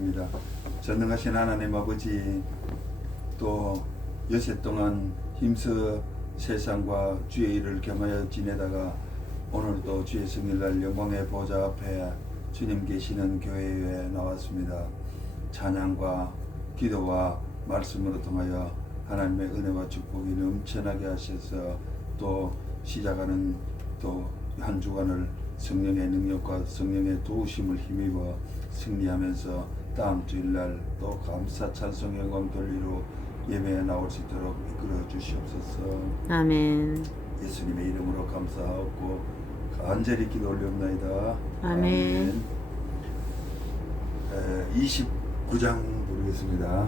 기도하겠습니다. 전능하신 하나님 아버지, 또 여세 동안 힘써 세상과 주의 일을 겸하여 지내다가 오늘도 주의 승일날 영광의 보좌 앞에 주님 계시는 교회에 나왔습니다. 찬양과 기도와 말씀으로 통하여 하나님의 은혜와 축복이 넘쳐나게 하셔서 또 시작하는 또 한 주간을 성령의 능력과 성령의 도우심을 힘입어 승리하면서 다음 주일날 또 감사 찬송 영광 돌리로 예배에 나올 수 있도록 이끌어 주시옵소서. 아멘. 예수님의 이름으로 감사하고 간절히 기도 올리옵나이다. 아멘. 29장 부르겠습니다.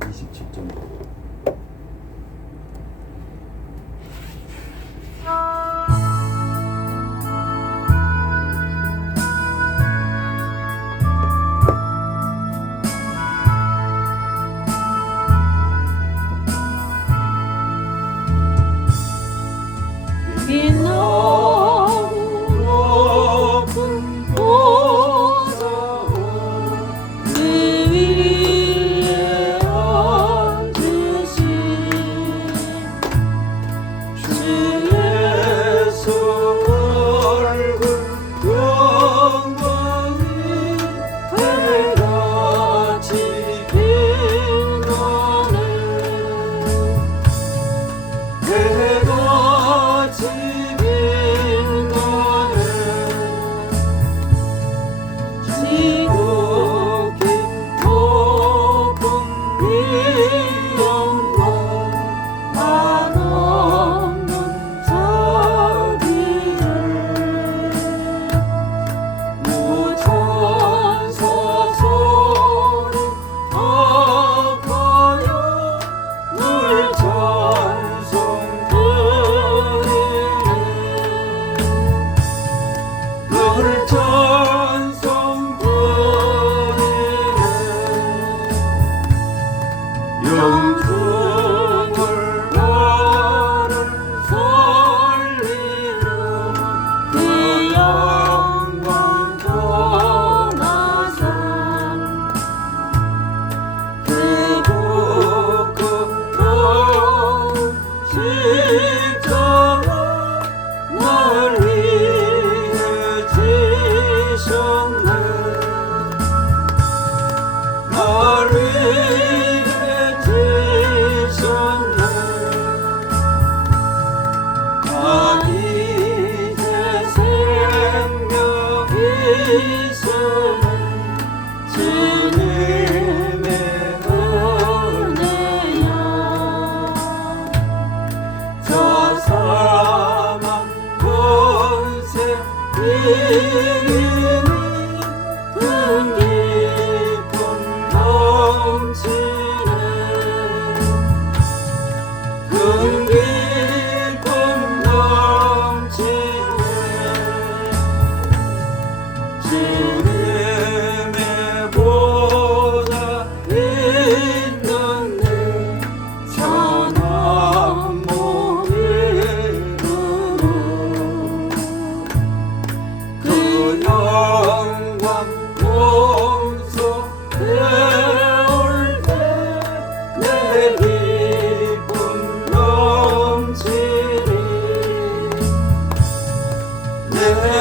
27장.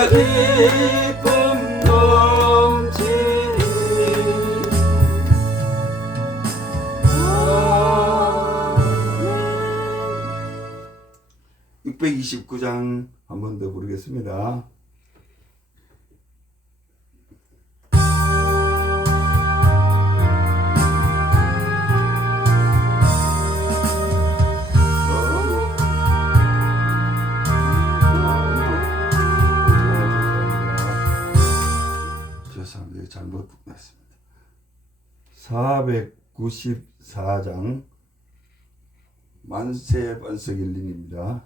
기쁨 넘치니 629장 한 번 더 부르겠습니다. 죄송합니다. 잘못 했습니다. 494장 만세 번석일린입니다.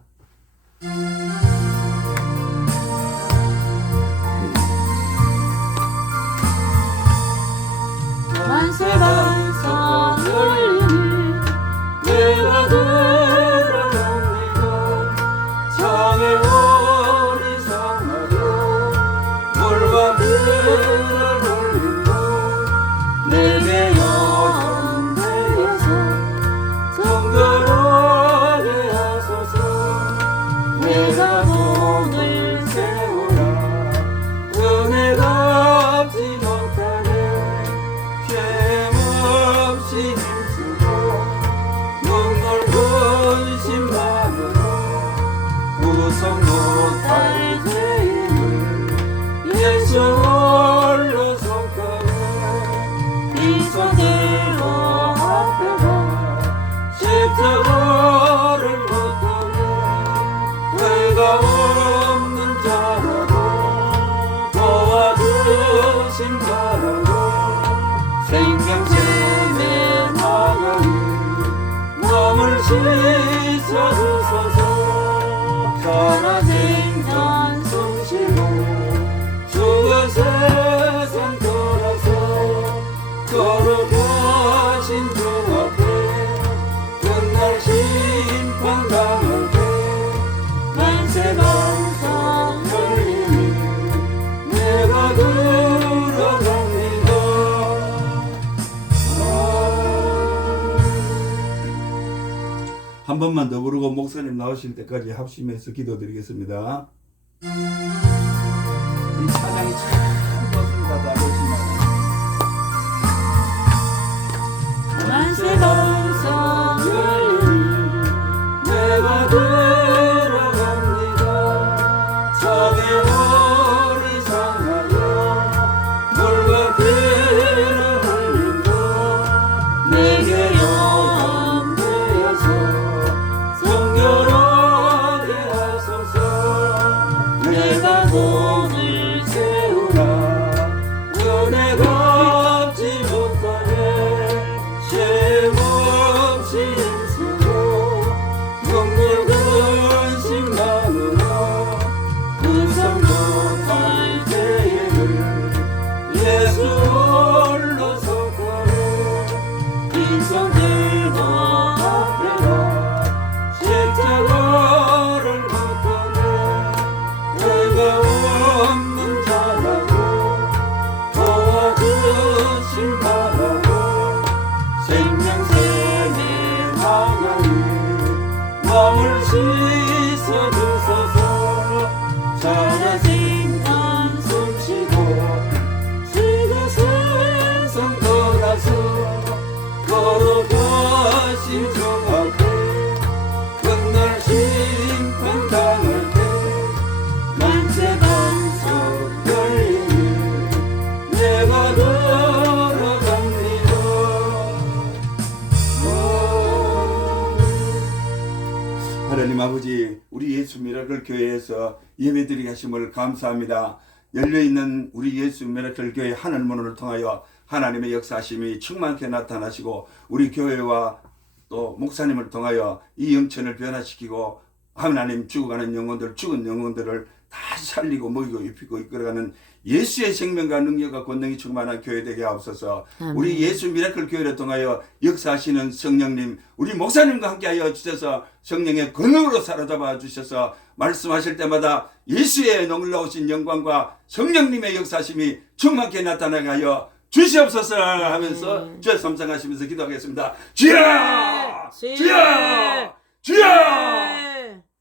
만세 번석일린 내가 들어갑니다. 장애 어리석나도 물과 올리고 내게 연대어서 성결하게 하소서. 내가 돈을 세우라 은혜 갚지 못하게 쉼없이 힘쓰고 눈물 근심만으로 구성 못할 죄인을 예수 홀로 속하네. 이 손들고 앞에가 십자가를 못하네. 내가 없는 자라도 도와주신 자라도 생명샘에 나가니 몸을 씻어주소서. 살아생전 숨쉬고 죽은 세상 돌아서 거룩하신 주 앞에 끝날 심판 당할 때 만세 반성 열리니 내가 들어갑니다. 한 번만 더 부르고 목사님 나오실 때까지 합심해서 기도드리겠습니다. 이 찬양이 참 좋습니다. 다 보시면 만세 반성 열리니 내가 들어갑니다. 적의 머리 상하여 물과 피를 흘린다. 내게 연대어서 성결하게 하소서. 내가 돈을 세우라 은혜 갚지 못하네. 쉼없이 힘쓰고 눈물 근심만으로 구성 못할 죄인을 예수 홀로 속하네. 빈손 들고 앞에가 십자가를 못하네. 내가 없는 자라도 도와주신 바라고 생명샘에 나가니 마음을 씻어주소서. 살아생전 숨쉬고 죽은 세상 돌아서 거룩하신 주 앞에 끝날 심판 당할 때 만세 반석 열리니 내가 돌아갑니다. 하나님 아버지, 우리 예수 미라클 교회에서 예배드리게 하심을 감사합니다. 열려있는 우리 예수 미라클 교회 하늘문을 통하여 하나님의 역사하심이 충만케 나타나시고 우리 교회와 또 목사님을 통하여 이 영천을 변화시키고 하나님 죽어가는 영혼들, 죽은 영혼들을 다시 살리고 먹이고 입히고 이끌어가는 예수의 생명과 능력과 권능이 충만한 교회 되게 하옵소서. 아멘. 우리 예수 미라클 교회를 통하여 역사하시는 성령님, 우리 목사님과 함께하여 주셔서 성령의 권능으로 사로잡아 주셔서 말씀하실 때마다 예수의 놀라우신 영광과 성령님의 역사심이 충만케 나타나게 하여 주시옵소서 하면서 주의 삼상하시면서 기도하겠습니다. 주여! 주여! 주여!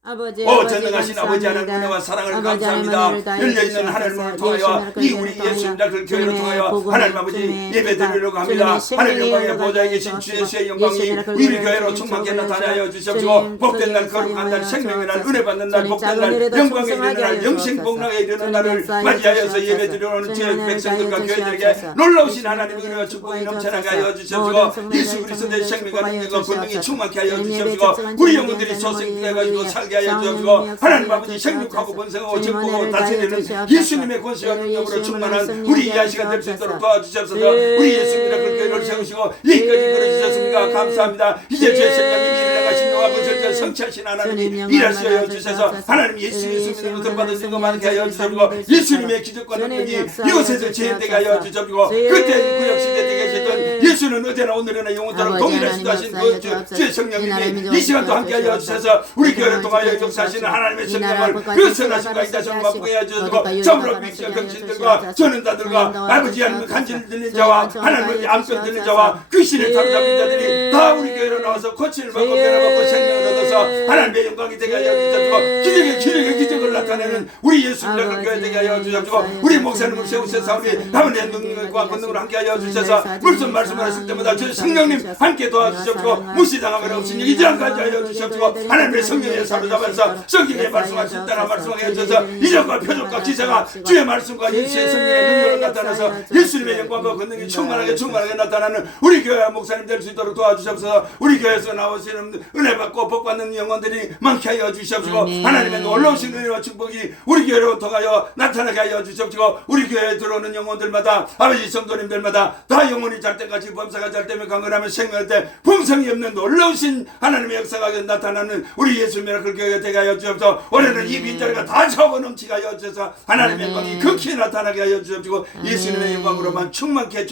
아버지, 전능하신 아버지 하나님 은혜와 사랑을 감사합니다. 열려있는 하늘문을 통하여 이 우리 예수 미라클 교회를 통하여 하나님 아버지 예배드리려고 합니다. 하늘 영광의 보좌에 계신 주 예수의 영광이 우리 교회로 충만케 나타나여 주시옵시고 복된 날, 거룩한 날, 생명의 날, 은혜 받는 날, 복된 날, 영광에 이르는 날, 영생 복락에 이르는 날을 맞이하여서 예배드리려는 주의 백성들과 교회들에게 놀라우신 하나님의 은혜와 축복이 넘쳐나게 하여 주시옵시고 예수 그리스도의 생명과 능력과 권능이 충만케 하여 주시옵시고 우리 영혼들이 소생되어가지고 살게 하여 주옵시고 하나님 아버지 생육하고 번성하고 증거하고 다스리는 예수님의 권세와 능력으로 충만한 우리 이하시가 될 수 있도록 도와주시옵소서. 우리 예수 미라클 교회를 세우시고 여기까지 걸어주셨습니까? 감사합니다. 이제 제 생명님이 일어나가신 영화 건설자 성취하신 하나님이 일하시어 주셔서 하나님 예수 믿음으로 들받은 이거 많게 하여 주시옵시고 예수님의 기적과 능력이 이곳에서 재현되게 하여 주시옵시고 그때 구약시대 때 계시던 예수는 어제나 오늘이나 영원토록 동일하시다 하신 그 주의 성령님이 이 시간도 함께 하여 주셔서 우리 교회를 통하여 통하여 역사하시는 하나님의 성령을 그 선하심과 인자성과 맛보게 하여주시고 점으로 빛과 병신들과 전원자들과 아버지 하나님의 간질 들린 자와 하나님의 암병 들린 자와 귀신을 사로잡힌 자들이 다 우리 교회로 나와서 고침을 받고 변화받고 생명을 얻어서 하나님의 영광이 되게 하여 주시고 기적을 나타내는 우리 예수님의 교회 되게 하여 주시고 우리 목사님을 세우셔서 우리 하나님의 능력과 권능으로 함께 하여 주셔서 무슨 말씀을 하실 때마다 저희 성령님 함께 도와주시옵시고 무시당하거나 없이 이전까지 하여 주시옵시고 하나님의 성령에 사로잡아서 성경에 말씀하신 따라 말씀하여 주셔서 이적과 표적과 기사가 주의 말씀과 예수의 성령의 능력을 나타나서 예수님의 영광과 권능이 충만하게 나타나는 우리 교회 목사님 될 수 있도록 도와주시옵소서. 우리 교회에서 나오시는 은혜 받고 복 받는 영혼들이 많게 하여 주시옵시고 하나님의 놀라우신 은혜와 축복이 우리 교회로 통하여 나타나게 하여 주시옵시고 우리 교회에 들어오는 영혼들마다 아버지 성도님들마다 다 영혼이 잘 때까지 범사가 잘 때면 강건하면 생명할 때 품성이 없는 놀라우신 하나님의 역사가 나타나는 우리 예수 미라클 교회가 되게 하여 주옵소서. 올해는 이 빈자리가 다 차고 넘치게 하여 주셔서 하나님의 영광이 극히 나타나게 하여 주옵시고 예수님의 영광으로만 충만케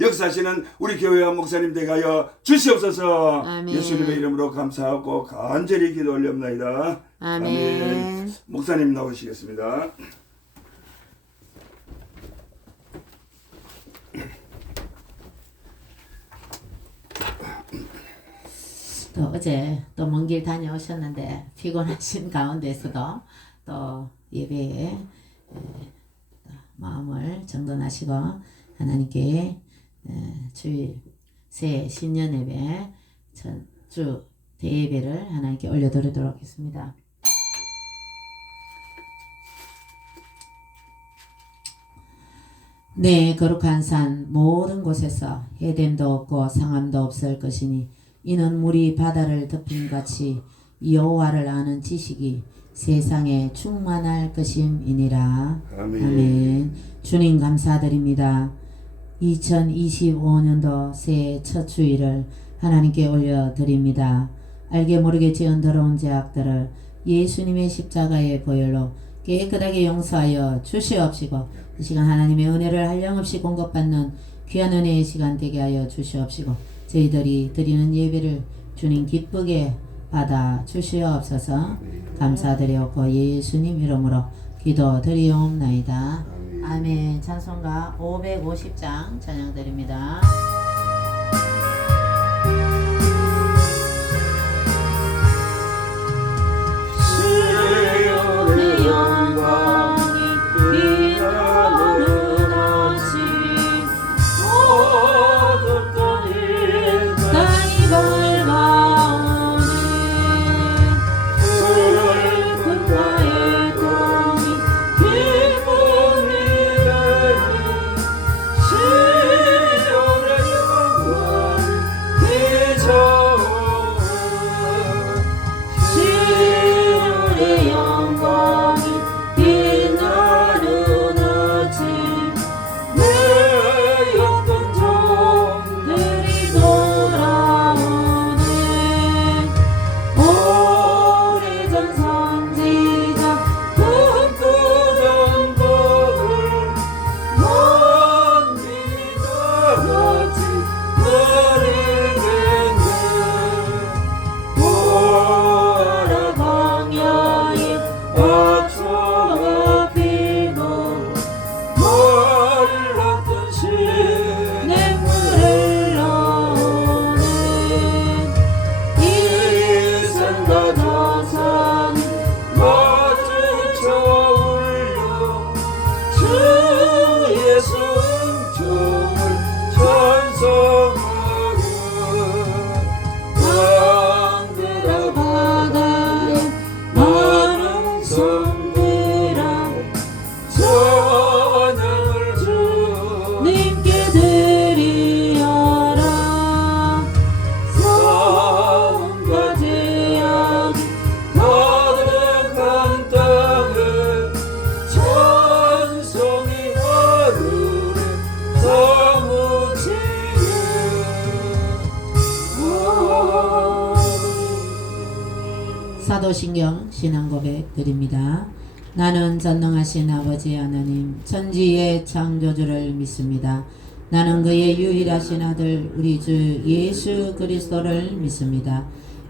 역사하시는 우리 교회와 목사님 되게 하여 주시옵소서. 예수님의 이름으로 감사하고 간절히 기도 올려옵나이다. 아멘. 목사님 나오시겠습니다. 또 어제 또 먼 길 다녀오셨는데 피곤하신 가운데서도 또 예배에 마음을 정돈하시고 하나님께 새 신년 예배 주 대예배를 하나님께 올려드리도록 하겠습니다. 네, 거룩한 산 모든 곳에서 해됨도 없고 상함도 없을 것이니 이는 물이 바다를 덮임같이 여호와를 아는 지식이 세상에 충만할 것임이니라. 아멘. 주님 감사드립니다. 2025년도 새해 첫 주일을 하나님께 올려드립니다. 알게 모르게 지은 더러운 죄악들을 예수님의 십자가의 보혈로 깨끗하게 용서하여 주시옵시고 이 시간 하나님의 은혜를 한량없이 공급받는 귀한 은혜의 시간 되게 하여 주시옵시고 저희들이 드리는 예배를 주님 기쁘게 받아 주시옵소서. 감사드리옵고 예수님 이름으로 기도드리옵나이다. 아멘. 찬송가 550장 찬양드립니다. 시온의 영광이 빛나는 아침 어둡던 일상이 밝아오네 슬픈 나의 꿈이 기쁨이 되니 시온의 영광이 비춰오네 시온의 영광이 빛나는 아침 내 어떤 종들이 돌아오네 오래전 선지자 꿈꾸던 복을 먼비가 같이 누리겠네 보아라 광야에 화초가 피고 몰랐던 시냇물을 흘러오네 이 산과 저 산이 마주쳐 울려 주 예수 은총을 찬송하며 땅들아 바다에 많은 섬들아 찬양을 주님께 드리어라 사랑과 제약이 가득한 땅에 찬송이 하루에 사무치게 사도신경 신앙고백 드립니다. 나는 전능하신 아버지 하나님 천지의 창조주를 믿습니다. 나는 그의 유일하신 아들 우리 주 예수 그리스도를 믿습니다.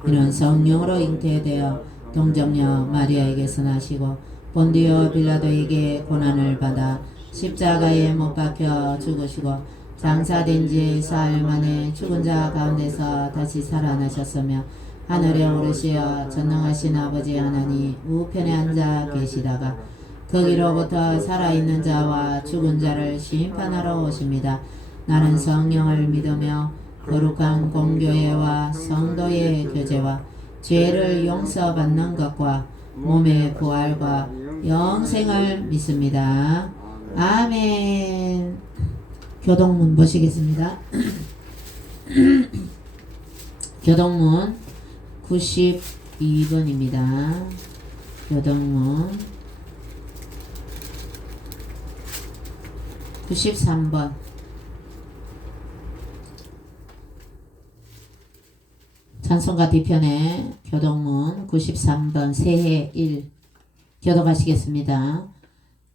이는 성령으로 잉태되어 동정녀 마리아에게서 나시고 본디오 빌라도에게 고난을 받아 십자가에 못 박혀 죽으시고 장사된 지 사흘 만에 죽은 자 가운데서 다시 살아나셨으며 하늘에 오르시어 전능하신 아버지 하나님 우편에 앉아 계시다가 거기로부터 살아있는 자와 죽은 자를 심판하러 오십니다. 나는 성령을 믿으며 거룩한 공교회와 성도의 교제와 죄를 용서받는 것과 몸의 부활과 영생을 믿습니다. 아멘. 교동문 보시겠습니다. 교동문 92번입니다. 교동문 93번. 찬송가 뒤편에 교동문 93번 새해 1 교독하시겠습니다.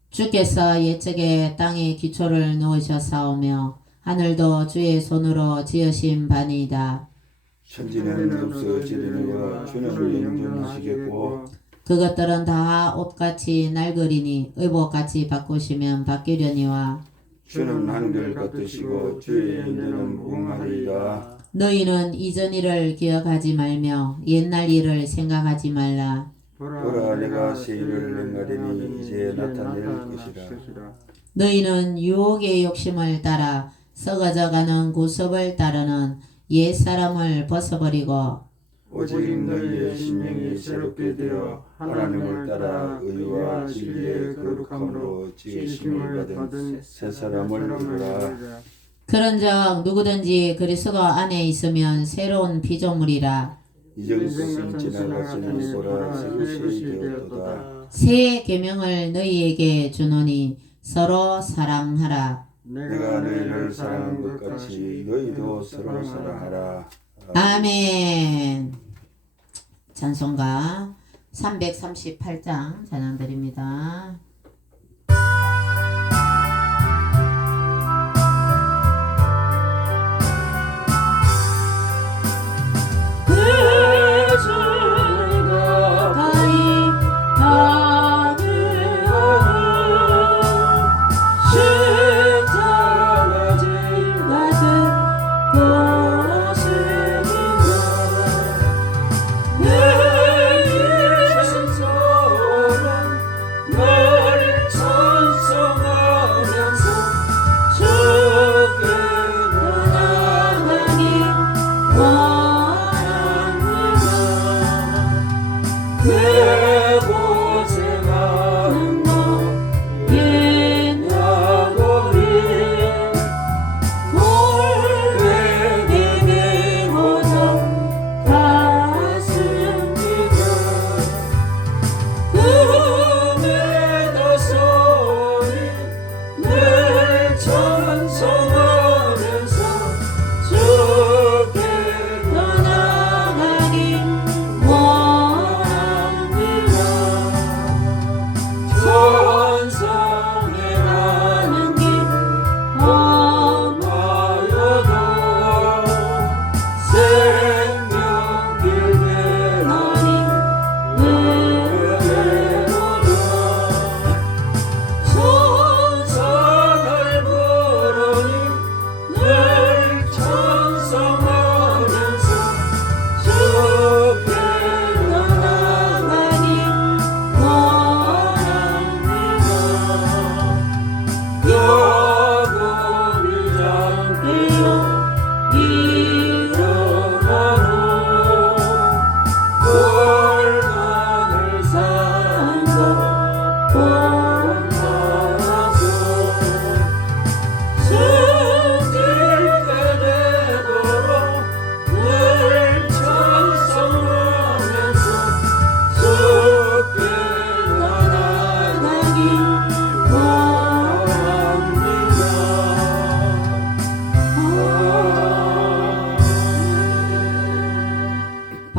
주께서 옛적에 땅에 기초를 놓으셨사오며 하늘도 주의 손으로 지으신 바니이다. 천지는 없어지려니와 주는 영존하시겠고 그것들은 다 옷같이 낡으리니 의복같이 바꾸시면 바뀌려니와 주는 한결같으시고 주의 인자는 무궁하리이다. 너희는 이전 일을 기억하지 말며 옛날 일을 생각하지 말라. 보라 내가 새 일을 행하리니 이제 나타낼 것이라. 너희는 유혹의 욕심을 따라 썩어져가는 구습을 따르는 옛사람을 벗어버리고 오직 너희의 심령이 새롭게 되어 하나님을 따라 의와 진리의 거룩함으로 지으심을 받은 새 사람을 이루라. 그런즉 누구든지 그리스도 안에 있으면 새로운 피조물이라. 이전 것은 지나갔으니 보라 새 것이 되었도다. 새 계명을 너희에게 주노니 서로 사랑하라. 내가 너희를 사랑한 것 같이 너희도 서로 사랑하라. 아멘. 찬송가 338장 찬양드립니다.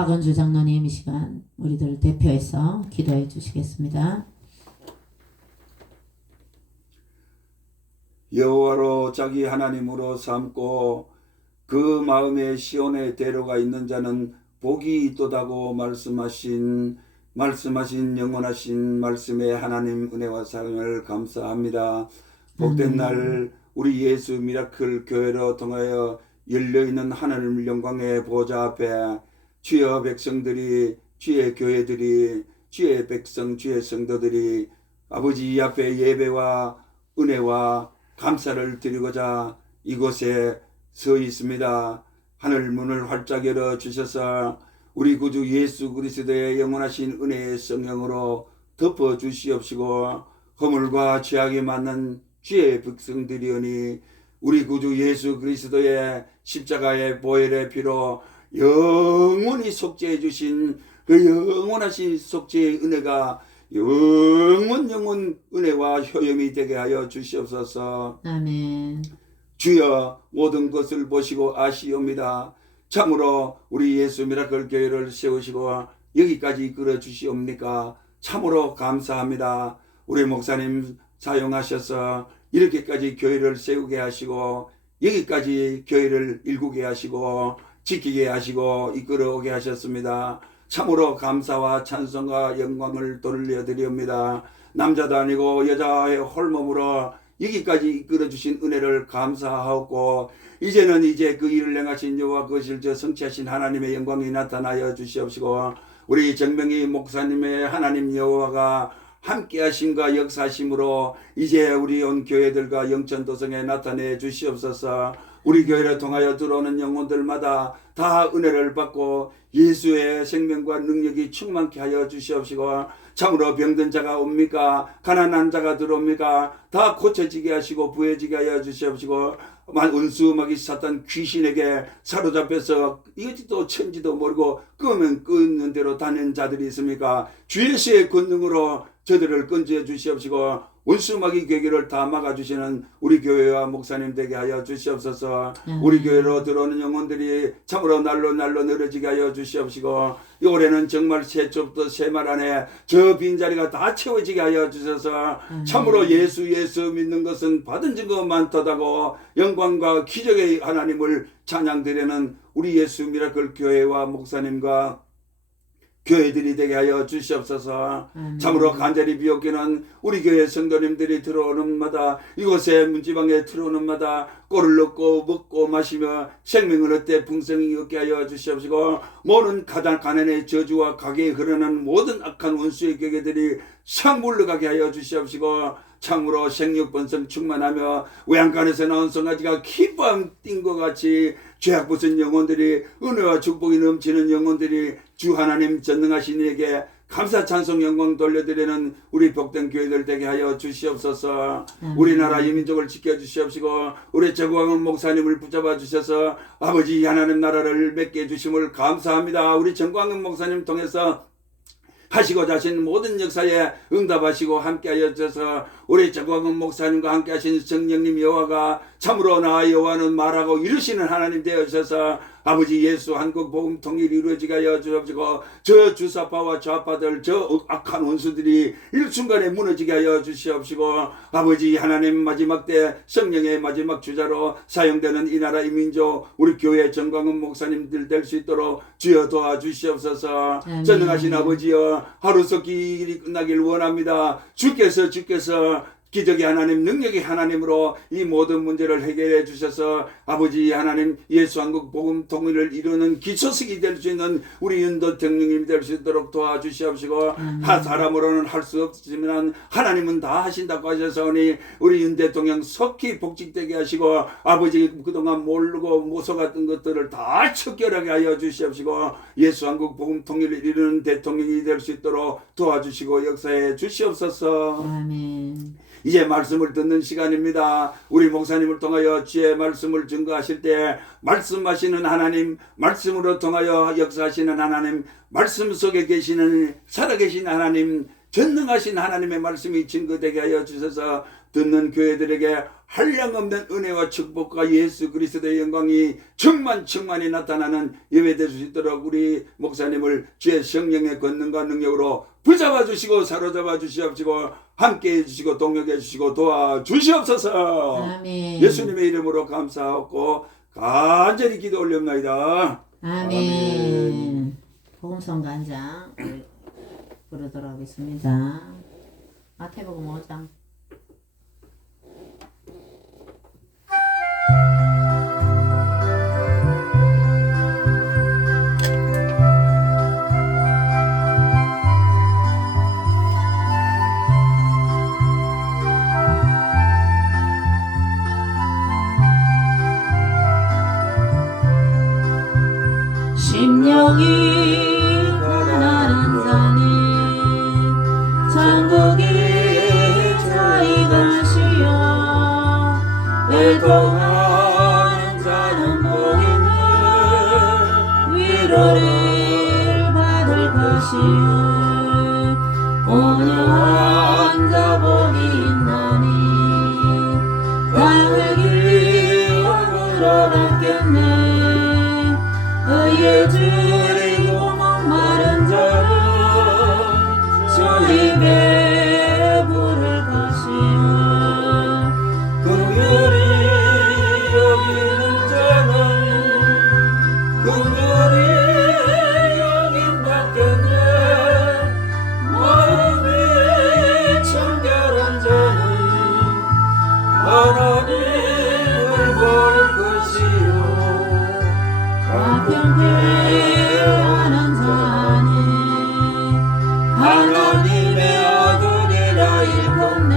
박은주 장로님 이 시간 우리들 대표해서 기도해 주시겠습니다. 여호와로 자기 하나님으로 삼고 그 마음에 시온의 대로가 있는 자는 복이 있도다고 말씀하신 말씀하신 영원하신 말씀의 하나님 은혜와 사랑을 감사합니다. 복된 날 우리 예수 미라클 교회로 통하여 열려있는 하나님 영광의 보좌 앞에 주의 백성들이, 주의 교회들이, 주의 백성, 주의 성도들이 아버지 앞에 예배와 은혜와 감사를 드리고자 이곳에 서 있습니다. 하늘 문을 활짝 열어 주셔서 우리 구주 예수 그리스도의 영원하신 은혜의 성령으로 덮어 주시옵시고, 허물과 죄악에 맞는 주의 백성들이오니 우리 구주 예수 그리스도의 십자가의 보혈의 피로 영원히 속죄해 주신 그 영원하신 속죄의 은혜가 영원 은혜와 효염이 되게 하여 주시옵소서. 아멘. 주여 모든 것을 보시고 아시옵니다. 참으로 우리 예수 미라클 교회를 세우시고 여기까지 이끌어 주시옵니까? 참으로 감사합니다. 우리 목사님 사용하셔서 이렇게까지 교회를 세우게 하시고 여기까지 교회를 일구게 하시고 지키게 하시고 이끌어 오게 하셨습니다. 참으로 감사와 찬송과 영광을 돌려드리옵니다. 남자도 아니고 여자의 홀몸으로 여기까지 이끌어 주신 은혜를 감사하옵고, 이제는 그 일을 행하신 여호와 그것을 성취하신 하나님의 영광이 나타나여 주시옵시고, 우리 정명희 목사님의 하나님 여호와가 함께 하심과 역사하심으로 이제 우리 온 교회들과 영천도성에 나타내 주시옵소서. 우리 교회를 통하여 들어오는 영혼들마다 다 은혜를 받고 예수의 생명과 능력이 충만케 하여 주시옵시고, 참으로 병든 자가 옵니까? 가난한 자가 들어옵니까? 다 고쳐지게 하시고 부해지게 하여 주시옵시고, 원수마귀 사탄 귀신에게 사로잡혀서 이것도 천지도 모르고 끄면 끊는 대로 다니는 자들이 있습니까? 주 예수의 권능으로 저들을 건져 주시옵시고, 원수마귀 괴계를 다 막아주시는 우리 교회와 목사님 되게 하여 주시옵소서. 우리 교회로 들어오는 영혼들이 참으로 날로 늘어지게 하여 주시옵시고, 올해는 정말 새초부터 새말 안에 저 빈자리가 다 채워지게 하여 주셔서 참으로 예수 믿는 것은 받은 증거 많다고 영광과 기적의 하나님을 찬양드리는 우리 예수 미라클 교회와 목사님과 교회들이 되게 하여 주시옵소서. 참으로 간절히 비옵기는 우리 교회 성도님들이 들어오는 마다, 이곳에 문지방에 들어오는 마다 꼴을 얻고 먹고 마시며 생명을 얻되 풍성히 얻게 하여 주시옵시고, 모든 가난의 저주와 가게에 흐르는 모든 악한 원수의 궤계들이 싹 물러가게 하여 주시옵시고, 참으로 생육번성 충만하며 외양간에서 나온 송아지가 기뻐함 띈 것 같이 죄악 벗은 영혼들이, 은혜와 축복이 넘치는 영혼들이 주 하나님 전능하신 이에게 감사 찬송 영광 돌려드리는 우리 복된 교회들 되게 하여 주시옵소서. 우리나라 이민족을 지켜주시옵시고, 우리 최고왕은 목사님을 붙잡아 주셔서 아버지 하나님 나라를 맺게 해주심을 감사합니다. 우리 정광은 목사님 통해서 하시고자 하신 모든 역사에 응답하시고 함께하여 주셔서 우리 정광은 목사님과 함께하신 성령님 여호와가 참으로 나 여호와는 말하고 이루시는 하나님 되어 주셔서 아버지 예수 한국 복음 통일이 이루어지게 하여 주옵시고, 저 주사파와 좌파들 저 악한 원수들이 일순간에 무너지게 하여 주시옵시고, 아버지 하나님 마지막 때 성령의 마지막 주자로 사용되는 이 나라 이민족 우리 교회 정광훈 목사님들 될 수 있도록 주여 도와주시옵소서. 전능하신 아버지여, 하루속히 일이 끝나길 원합니다. 주께서 기적의 하나님, 능력의 하나님으로 이 모든 문제를 해결해 주셔서 아버지 하나님 예수 한국 복음 통일을 이루는 기초석이 될 수 있는 우리 윤도 대통령님이 될 수 있도록 도와주시옵시고, 사람으로는 할 수 없지만 하나님은 다 하신다고 하셔서니 우리 윤 대통령 속히 복직되게 하시고, 아버지 그동안 모르고 모속했던 것들을 다 척결하게 하여 주시옵시고, 예수 한국 복음 통일을 이루는 대통령이 될 수 있도록 도와주시고 역사해 주시옵소서. 아멘. 이제 말씀을 듣는 시간입니다. 우리 목사님을 통하여 주의 말씀을 증거하실 때 말씀하시는 하나님, 말씀으로 통하여 역사하시는 하나님, 말씀 속에 계시는 살아계신 하나님, 전능하신 하나님의 말씀이 증거되게 하여 주셔서 듣는 교회들에게 한량없는 은혜와 축복과 예수 그리스도의 영광이 충만히 나타나는 예배될 수 있도록 우리 목사님을 주의 성령의 권능과 능력으로 붙잡아 주시고 사로잡아 주시옵시고, 함께해 주시고 동역해 주시고 도와주시옵소서. 아멘. 예수님의 이름으로 감사하고 간절히 기도 올려옵나이다. 아멘. 복음성가 한 장 부르도록 하겠습니다. 마태복음 5장. 심령이 가난한 자는 천국이 저희 것이요 애통하는 자는 복 있는 위로를 받을 것이요 온유한 자 복이 있나니 땅을 기업으로 받겠네 의의 줄이고 목마른 자는 주 입에 부를 것이요 긍휼히 여기는 자는 긍휼히 여김 받겠네 마음이 청결한 자는 하나님을 볼 것이요 화평케하는 자는 하나님의 아들이라 일컫네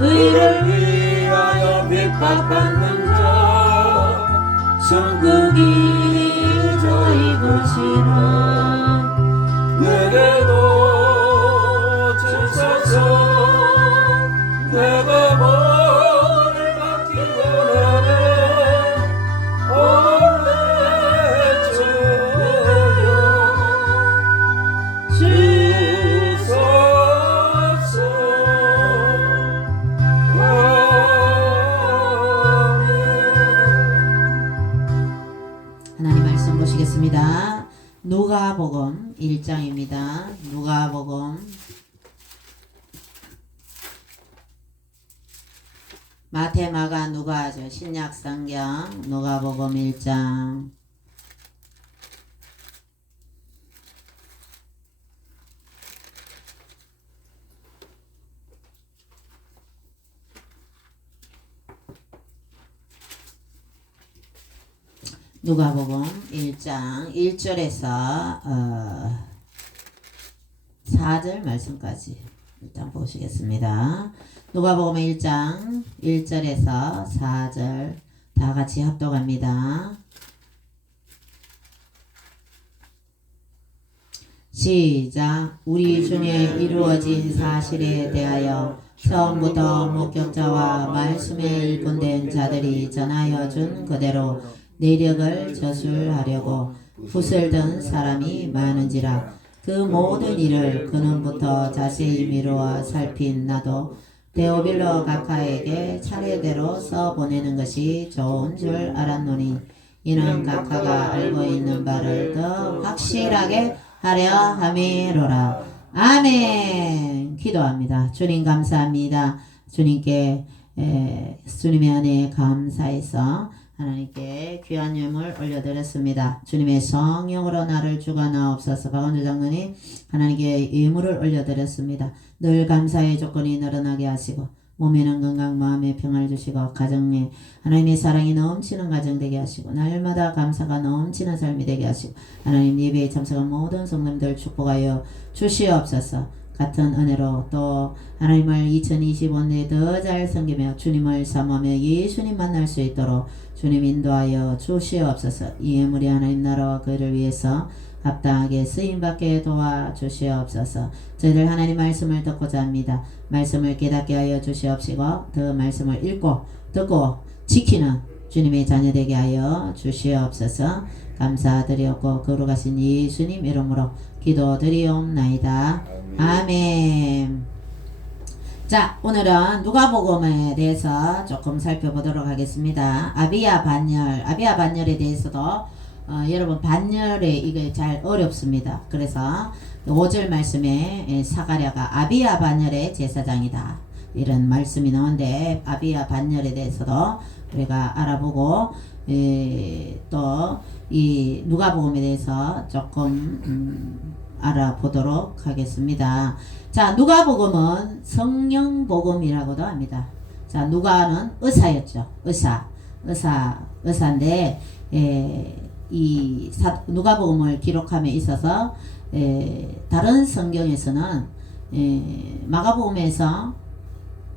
의를 위하여 핍박받는 자 천국이 저희 것이라 내게도 주소서 내가 뭐를 받기 원하네 하나님 말씀 보시겠습니다. 누가복음 1장입니다. 누가복음 마태, 마가, 누가 신약 성경 누가복음 1장 누가복음 1장 1절에서 4절 말씀까지 일단 보시겠습니다. 누가복음 1장 1절에서 4절 다 같이 합독합니다. 시작. 우리 중에 이루어진 사실에 대하여 처음부터 목격자와 말씀에 일꾼된 자들이 전하여 준 그대로 내력을 저술하려고 붓을 든 사람이 많은지라. 그 모든 일을 그는부터 자세히 미루어 살핀 나도 데오빌로 각하에게 차례대로 써보내는 것이 좋은 줄 알았노니 이는 각하가 알고 있는 바를 더 확실하게 하려 함이로라. 아멘. 기도합니다. 주님 감사합니다. 주님께 주님의 은혜에 감사해서 하나님께 귀한 예물 올려드렸습니다. 주님의 성령으로 나를 주관하옵소서. 박원주 장로님 하나님께 예물을 올려드렸습니다. 늘 감사의 조건이 늘어나게 하시고 몸에는 건강 마음에 평안을 주시고 가정에 하나님의 사랑이 넘치는 가정 되게 하시고 날마다 감사가 넘치는 삶이 되게 하시고 하나님 예배에 참석한 모든 성도님들 축복하여 주시옵소서. 같은 은혜로 또 하나님을 2025년에 더 잘 섬기며 주님을 사모하며 예수님 만날 수 있도록 주님 인도하여 주시옵소서. 이 예물이 하나님 나라와 그를 위해서 합당하게 쓰임받게 도와주시옵소서. 저희들 하나님 말씀을 듣고자 합니다. 말씀을 깨닫게 하여 주시옵시고 더 말씀을 읽고 듣고 지키는 주님의 자녀 되게 하여 주시옵소서. 감사드리옵고 거룩하신 예수님 이름으로 기도드리옵나이다. 아멘. 자, 오늘은 누가복음에 대해서 조금 살펴보도록 하겠습니다. 아비야 반열에 대해서도 여러분 반열에 이게 잘 어렵습니다. 그래서 5절 말씀에 사가랴가 아비야 반열의 제사장이다 이런 말씀이 나오는데 아비야 반열에 대해서도 우리가 알아보고 또 이 누가복음에 대해서 조금 알아보도록 하겠습니다. 자, 누가복음은 성령복음이라고도 합니다. 자, 누가는 의사였죠. 의사인데 이 누가복음을 기록함에 있어서 다른 성경에서는 마가복음에서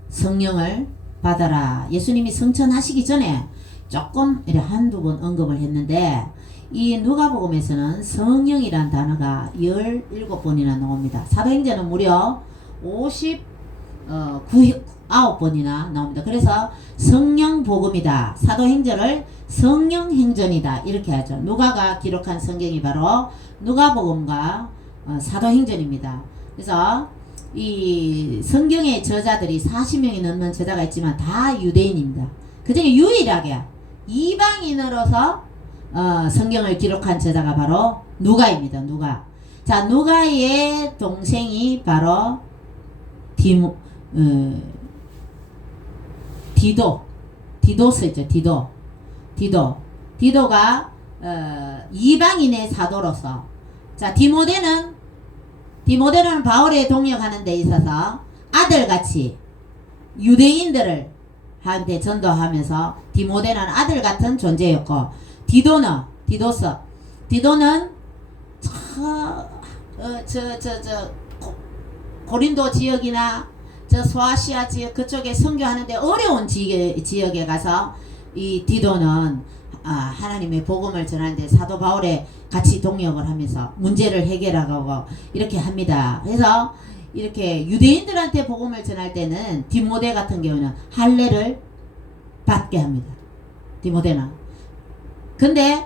성령을 받아라. 예수님이 성천하시기 전에 조금 한두 번 언급을 했는데 이 누가복음에서는 성령이란 단어가 17번이나 나옵니다. 사도행전은 무려 59번이나 나옵니다. 그래서 성령복음이다. 사도행전을 성령행전이다. 이렇게 하죠. 누가가 기록한 성경이 바로 누가복음과 사도행전입니다. 그래서 이 성경의 저자들이 40명이 넘는 저자가 있지만 다 유대인입니다. 그 중에 유일하게 이방인으로서 성경을 기록한 저자가 바로 누가입니다. 누가. 자, 누가의 동생이 바로 디도스 있죠. 디도가 이방인의 사도로서, 자, 디모데는 바울에 동역하는 데 있어서 아들같이 유대인들을 한테 전도하면서 디모데는 아들 같은 존재였고, 디도는 고린도 지역이나 소아시아 지역 그쪽에 선교하는데 어려운 지역에 가서 이 디도는 하나님의 복음을 전하는데 사도 바울에 같이 동역을 하면서 문제를 해결하고 이렇게 합니다. 그래서 이렇게 유대인들한테 복음을 전할 때는 디모데 같은 경우는 할례를 받게 합니다. 디모데는. 근데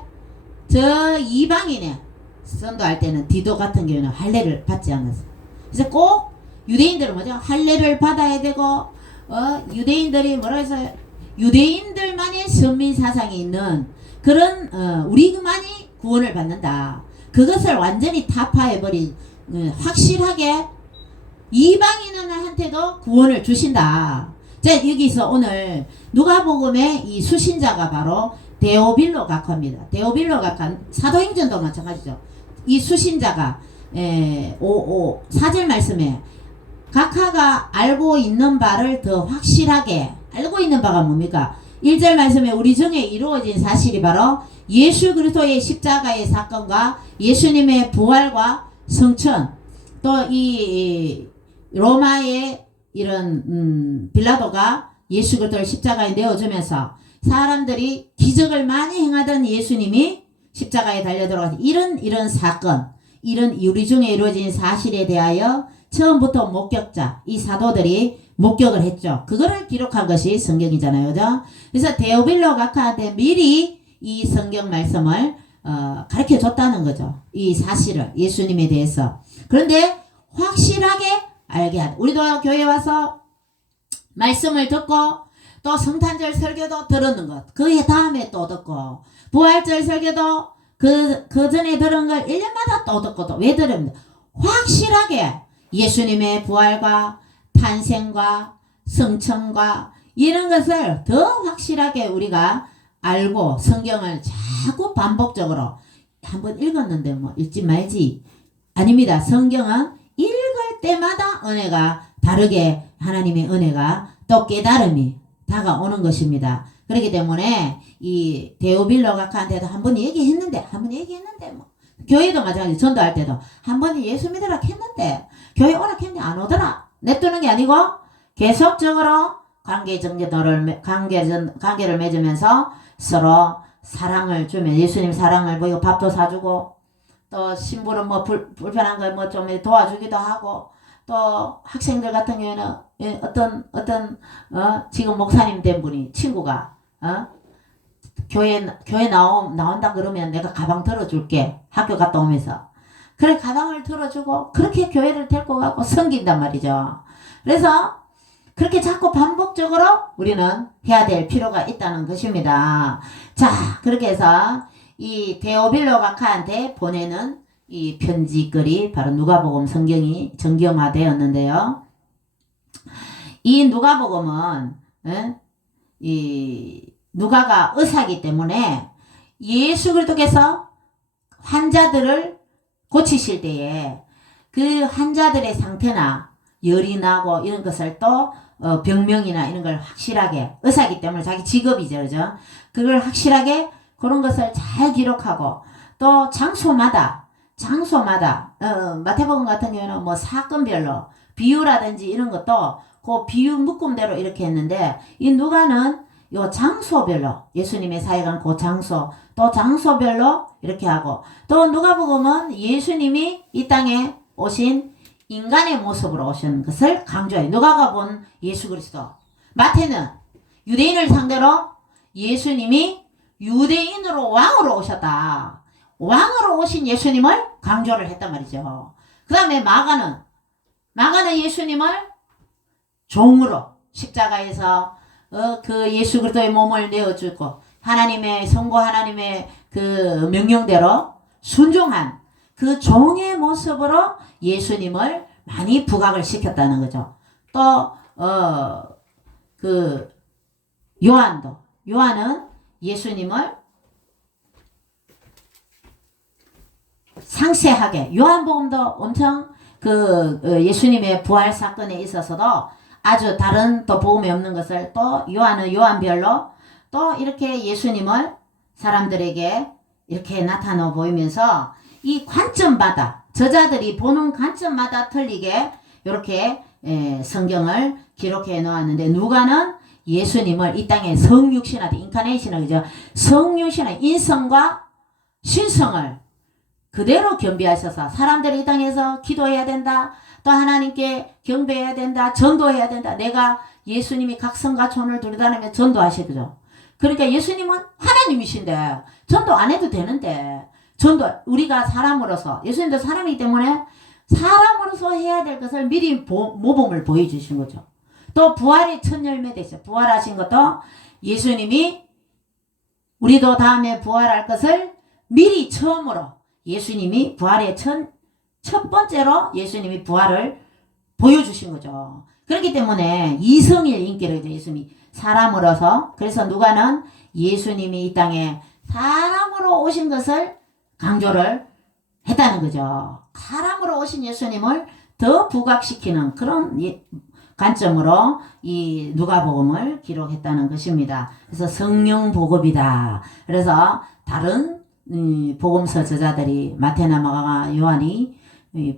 저 이방인에 선도할 때는 디도 같은 경우는 할례를 받지 않았어요. 그래서 꼭 유대인들은 뭐죠? 할례를 받아야 되고 유대인들이 뭐라 해서 유대인들만의 선민 사상이 있는 그런 우리만이 구원을 받는다. 그것을 완전히 타파해버린 확실하게 이방인한테도 구원을 주신다. 자, 여기서 오늘 누가복음의 이 수신자가 바로 데오빌로 각하입니다. 데오빌로 각하 사도행전도 마찬가지죠. 이 수신자가 4절 말씀에 각하가 알고 있는 바를 더 확실하게 알고 있는 바가 뭡니까? 1절 말씀에 우리 중에 이루어진 사실이 바로 예수 그리스도의 십자가의 사건과 예수님의 부활과 성천, 또 이 로마의 이런 빌라도가 예수 그리스도를 십자가에 내어주면서 사람들이 기적을 많이 행하던 예수님이 십자가에 달려 들어가서 이런 사건, 이런 우리 중에 이루어진 사실에 대하여 처음부터 목격자, 이 사도들이 목격을 했죠. 그거를 기록한 것이 성경이잖아요. 그죠? 그래서 데오빌로 각하한테 미리 이 성경 말씀을 가르쳐 줬다는 거죠. 이 사실을, 예수님에 대해서. 그런데 확실하게 알게 하다. 우리도 교회 와서 말씀을 듣고 또 성탄절 설교도 들었는 것. 그 다음에 또 듣고 부활절 설교도 그 전에 들은 걸 1년마다 또 듣고 또 왜 들읍니다. 확실하게 예수님의 부활과 탄생과 성천과 이런 것을 더 확실하게 우리가 알고 성경을 자꾸 반복적으로 한번 읽었는데 뭐 읽지 말지. 아닙니다. 성경은 읽을 때마다 은혜가 다르게 하나님의 은혜가 또 깨달음이 다가오는 것입니다. 그렇기 때문에 이 데오빌로 각하한테도 한번 얘기했는데 뭐 교회도 마찬가지. 전도할 때도 한 번 예수 믿으라 했는데 교회 오라 했는데 안 오더라. 냅두는 게 아니고 계속적으로 관계를 맺으면서 서로 사랑을 주면 예수님 사랑을 보이고 밥도 사주고 또 신부는 뭐 불편한 걸 뭐 좀 도와주기도 하고 또 학생들 같은 경우에는 어떤 지금 목사님 된 분이 친구가 교회 나온다 그러면 내가 가방 들어줄게. 학교 갔다 오면서. 그래 가방을 들어주고 그렇게 교회를 데리고 가고 섬긴단 말이죠. 그래서 그렇게 자꾸 반복적으로 우리는 해야 될 필요가 있다는 것입니다. 자, 그렇게 해서 이 데오빌로 각하한테 보내는 이 편지글이 바로 누가복음 성경이 정경화되었는데요. 이 누가복음은 이 누가가 의사이기 때문에 예수 그리스도께서 환자들을 고치실 때에 그 환자들의 상태나 열이 나고 이런 것을 또 병명이나 이런 걸 확실하게 의사이기 때문에 자기 직업이죠, 그죠? 그걸 확실하게 그런 것을 잘 기록하고 또 장소마다 마태복음 같은 경우는 뭐 사건별로 비유라든지 이런 것도 그 비유 묶음대로 이렇게 했는데 이 누가는 요 장소별로 예수님의 사역한 그 장소 또 장소별로 이렇게 하고 또 누가복음은 예수님이 이 땅에 오신 인간의 모습으로 오신 것을 강조해요. 누가가 본 예수 그리스도. 마태는 유대인을 상대로 예수님이 유대인으로 왕으로 오셨다. 왕으로 오신 예수님을 강조를 했단 말이죠. 그 다음에 마가는 예수님을 종으로 십자가에서 그 예수 그리스도의 몸을 내어주고 하나님의 성부 하나님의 그 명령대로 순종한 그 종의 모습으로 예수님을 많이 부각을 시켰다는 거죠. 또 그 요한은 예수님을 상세하게 요한복음도 엄청 그 예수님의 부활 사건에 있어서도 아주 다른 또 복음에 없는 것을 또 요한은 요한별로 또 이렇게 예수님을 사람들에게 이렇게 나타나 보이면서 이 관점마다 저자들이 보는 관점마다 틀리게 이렇게 성경을 기록해 놓았는데 누가는 예수님을 이 땅에 성육신하되 인카네이션을 그죠? 성육신의 인성과 신성을 그대로 겸비하셔서 사람들이 이 땅에서 기도해야 된다. 또 하나님께 경배해야 된다. 전도해야 된다. 내가 예수님이 각성가촌을 두루다니며 전도하시죠. 그러니까 예수님은 하나님이신데 전도 안 해도 되는데 전도 우리가 사람으로서 예수님도 사람이기 때문에 사람으로서 해야 될 것을 미리 모범을 보여주신 거죠. 또 부활의 첫 열매 되죠. 부활하신 것도 예수님이 우리도 다음에 부활할 것을 미리 처음으로 예수님이 부활의 첫 번째로 예수님이 부활을 보여주신 거죠. 그렇기 때문에 이성일 인기를 예수님이 사람으로서 그래서 누가는 예수님이 이 땅에 사람으로 오신 것을 강조를 했다는 거죠. 사람으로 오신 예수님을 더 부각시키는 그런 관점으로 이 누가복음을 기록했다는 것입니다. 그래서 성령 복음이다. 그래서 다른 복음서 저자들이 마태나 마가나 요한이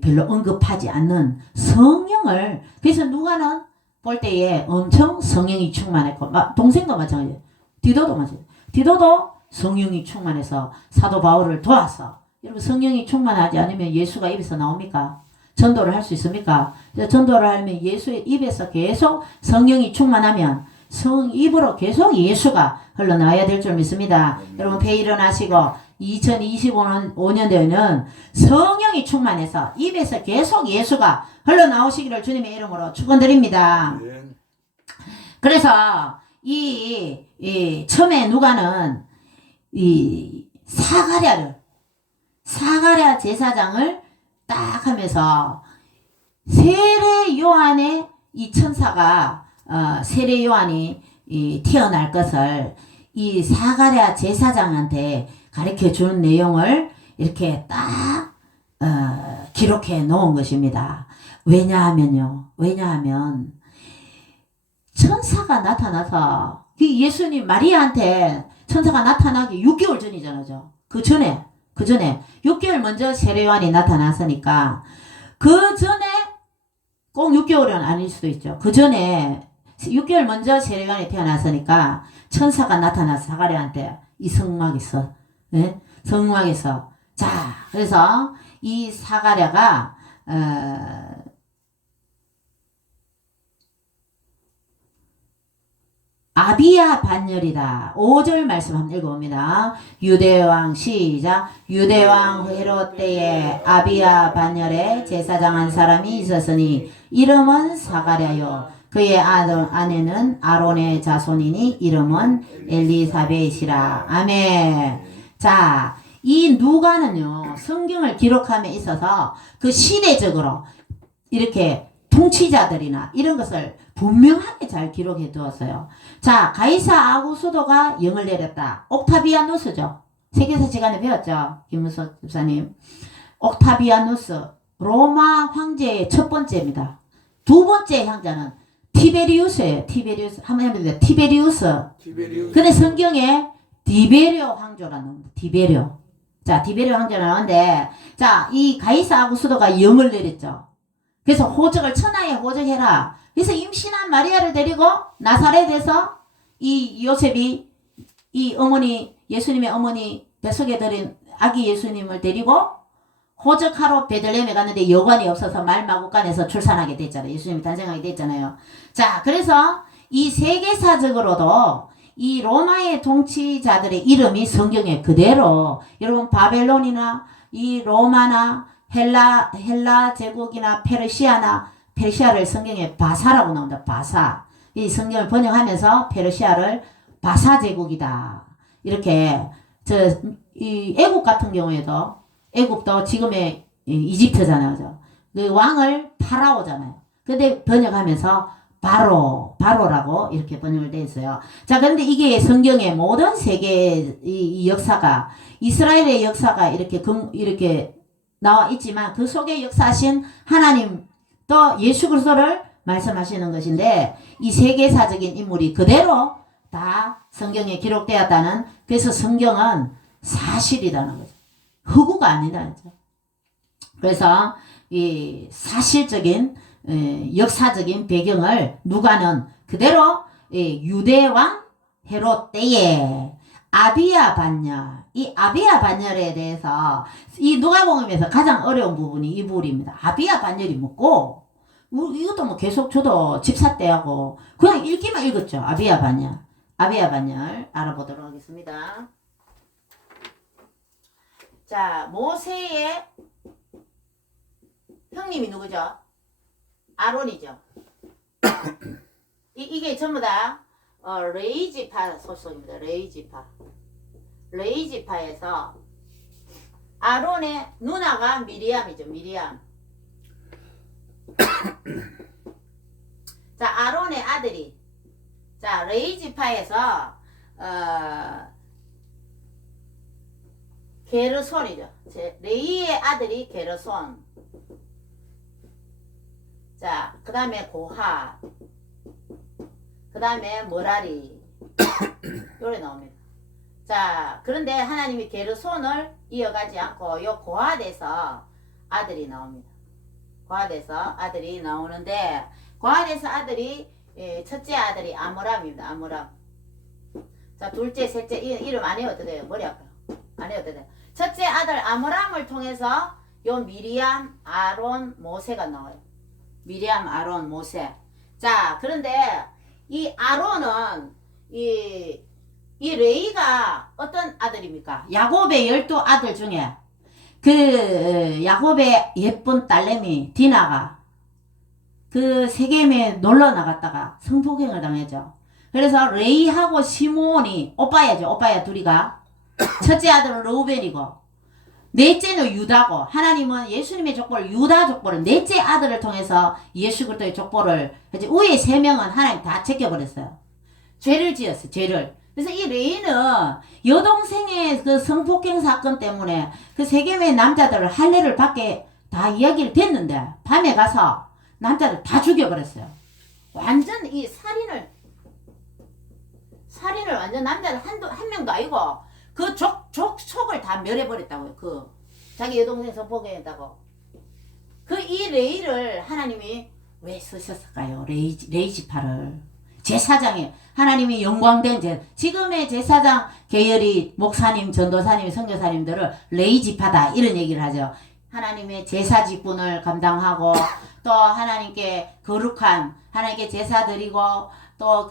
별로 언급하지 않는 성령을 그래서 누가는 볼 때에 엄청 성령이 충만했고 동생도 마찬가지예요. 디도도 마찬가지예요. 디도도 성령이 충만해서 사도 바울을 도왔어. 여러분 성령이 충만하지 않으면 예수가 입에서 나옵니까? 전도를 할 수 있습니까? 전도를 하면 예수의 입에서 계속 성령이 충만하면 입으로 계속 예수가 흘러나와야 될 줄 믿습니다. 여러분 배 일어나시고 2025년도에는 성령이 충만해서 입에서 계속 예수가 흘러나오시기를 주님의 이름으로 축원드립니다. 그래서 이 처음에 누가는 이 사가랴 제사장을 딱 하면서 세례 요한의 이 천사가 세례 요한이 태어날 것을 이 사가랴 제사장한테 가르쳐 주는 내용을 이렇게 딱 기록해 놓은 것입니다. 왜냐하면 천사가 나타나서 예수님 마리아한테 천사가 나타나기 6개월 전이잖아요. 그 전에 6개월 먼저 세례 요한이 나타났으니까 그 전에 꼭 6개월은 아닐 수도 있죠. 그 전에 6개월 먼저 세례 요한이 태어났으니까 천사가 나타나서 사가랴한테 이 성막에서 성막에서 자 그래서 이 사가랴가 아비야 반열이다. 5절 말씀 한번 읽어봅니다. 유대왕 시작. 유대왕 헤롯 때에 아비야 반열에 제사장 한 사람이 있었으니 이름은 사가랴요. 그의 아내는 아론의 자손이니 이름은 엘리사벳이라. 아멘. 자, 이 누가는요 성경을 기록함에 있어서 그 시대적으로 이렇게 통치자들이나 이런 것을 분명하게 잘 기록해 두었어요. 자, 가이사 아구수도가 영을 내렸다. 옥타비아누스죠. 세계사 시간에 배웠죠. 김무석 집사님. 옥타비아누스. 로마 황제의 첫 번째입니다. 두 번째 황제는 티베리우스예요. 티베리우스. 한번 해봅니다. 티베리우스. 티베리우스. 근데 성경에 디베리오 황제라는 겁니다. 디베리오. 자, 디베리오 황제가 나오는데, 자, 이 가이사 아구스도가 영을 내렸죠. 그래서 호적을 천하에 호적해라. 그래서 임신한 마리아를 데리고 나사렛에서 이 요셉이 이 어머니, 예수님의 어머니 뱃속에 들인 아기 예수님을 데리고 호적하러 베들레헴에 갔는데 여관이 없어서 말마구간에서 출산하게 됐잖아요. 예수님이 탄생하게 됐잖아요. 자, 그래서 이 세계사적으로도 이 로마의 통치자들의 이름이 성경에 그대로, 여러분 바벨론이나 이 로마나 헬라 제국이나 페르시아를 성경에 바사라고 나온다. 바사. 이 성경을 번역하면서 페르시아를 바사 제국이다. 이렇게 이 애국 같은 경우에도 애국도 지금의 이집트잖아요. 그 왕을 파라오잖아요. 근데 번역하면서 바로라고 이렇게 번역을 돼 있어요. 자, 그런데 이게 성경의 모든 세계의 이 역사가, 이스라엘의 역사가 이렇게 나와 있지만 그 속에 역사하신 하나님 또 예수 그리스도를 말씀하시는 것인데, 이 세계사적인 인물이 그대로 다 성경에 기록되었다는, 그래서 성경은 사실이라는 거죠. 허구가 아니라는 거죠. 그래서 이 사실적인 역사적인 배경을 누가는 그대로 유대왕 헤롯 때에 아비야 반열, 이 아비야 반열에 대해서 이 누가복음에서 가장 어려운 부분이 이 부분입니다. 아비야 반열이 뭐고, 이것도 뭐 계속 저도 집사 때하고 그냥 읽기만 읽었죠. 아비야 반열 알아보도록 하겠습니다. 자, 모세의 형님이 누구죠? 아론이죠. 이게 전부 다 레이지파 소속입니다. 레이지파에서 아론의 누나가 미리암이죠. 미리암. 자, 아론의 아들이, 자, 레이지파에서 게르손이죠. 레이의 아들이 게르손. 자, 그 다음에 고핫, 그 다음에 머라리. 요래 나옵니다. 자, 그런데 하나님이 게르손을 이어가지 않고 요 고핫에서 아들이 나옵니다. 고핫에서 아들이 나오는데, 고핫에서 아들이, 첫째 아들이 아므람입니다. 아므람. 자, 둘째, 셋째, 이름 안 해도 돼요. 머리 아파요. 안 해도 돼요. 첫째 아들 아므람을 통해서 요 미리암, 아론, 모세가 나와요. 미리암, 아론, 모세. 자, 그런데 이 아론은 이 레이가 어떤 아들입니까? 야곱의 12아들 중에 그 야곱의 예쁜 딸내미 디나가 그 세겜에 놀러 나갔다가 성폭행을 당했죠. 그래서 레이하고 시몬이 오빠야 둘이가. 첫째 아들은 르우벤이고 넷째는 유다고, 하나님은 예수님의 족보를, 유다 족보를, 넷째 아들을 통해서 예수 그리스도의 족보를, 이제 위에 3명은 하나님 다 제껴버렸어요. 죄를 지었어요. 죄를. 그래서 이 레이는 여동생의 그 성폭행 사건 때문에 그 세겜의 남자들을 할례를 받게 다 이야기를 됐는데, 밤에 가서 남자를 다 죽여버렸어요. 완전 이 살인을 완전 남자를 한 명도 아니고 그 족속을 다 멸해버렸다고요. 그 자기 여동생 성폭행했다고. 그 이 레이를 하나님이 왜 쓰셨을까요? 레이지파를 제사장에, 하나님이 영광된 지금의 제사장 계열이 목사님, 전도사님, 선교사님들을 레이지파다 이런 얘기를 하죠. 하나님의 제사 직분을 감당하고 또 하나님께 거룩한, 하나님께 제사 드리고 또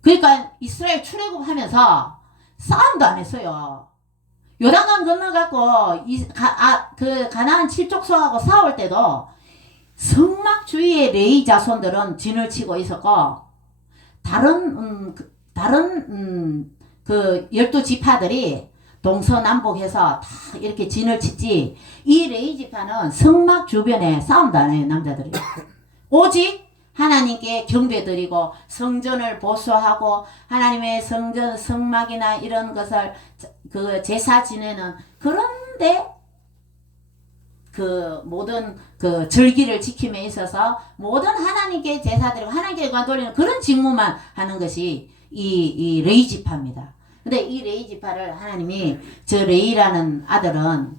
그러니까 이스라엘 출애굽하면서 싸움도 안 했어요. 요단강 건너갖고 그 가나안 칠족속하고 싸울 때도 성막 주위의 레이 자손들은 진을 치고 있었고, 다른 그 12지파들이 동서남북해서 다 이렇게 진을 치지, 이 레이 지파는 성막 주변에 싸움도 안 해요. 남자들이 오직 하나님께 경배드리고 성전을 보수하고 하나님의 성전, 성막이나 이런 것을 그 제사 지내는, 그런데 그 모든 그 절기를 지킴에 있어서 모든 하나님께 제사드리고 하나님께 영광 돌리는 그런 직무만 하는 것이 이 레이지파입니다. 근데 이 레이지파를 하나님이 저 레이라는 아들은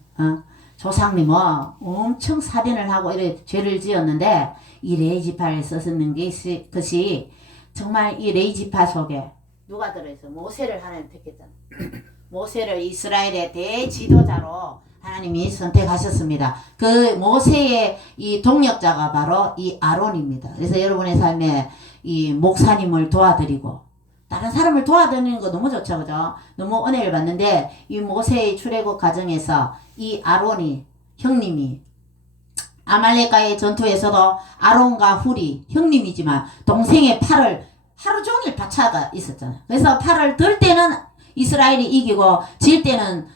조상님 엄청 살인을 하고 이래 죄를 지었는데 이 레이지파를 썼는 것이 정말 이 레이지파 속에 누가 들어있어? 모세를 하나님 택했잖아. 모세를 이스라엘의 대지도자로 하나님이 선택하셨습니다. 그 모세의 이 동력자가 바로 이 아론입니다. 그래서 여러분의 삶에 이 목사님을 도와드리고 다른 사람을 도와드리는 거 너무 좋죠, 그죠? 너무 은혜를 받는데 이 모세의 출애굽 과정에서 이 아론이 형님이 아말렉과의 전투에서도 아론과 훌이 형님이지만 동생의 팔을 하루 종일 받쳐가 있었잖아요. 그래서 팔을 들 때는 이스라엘이 이기고 질 때는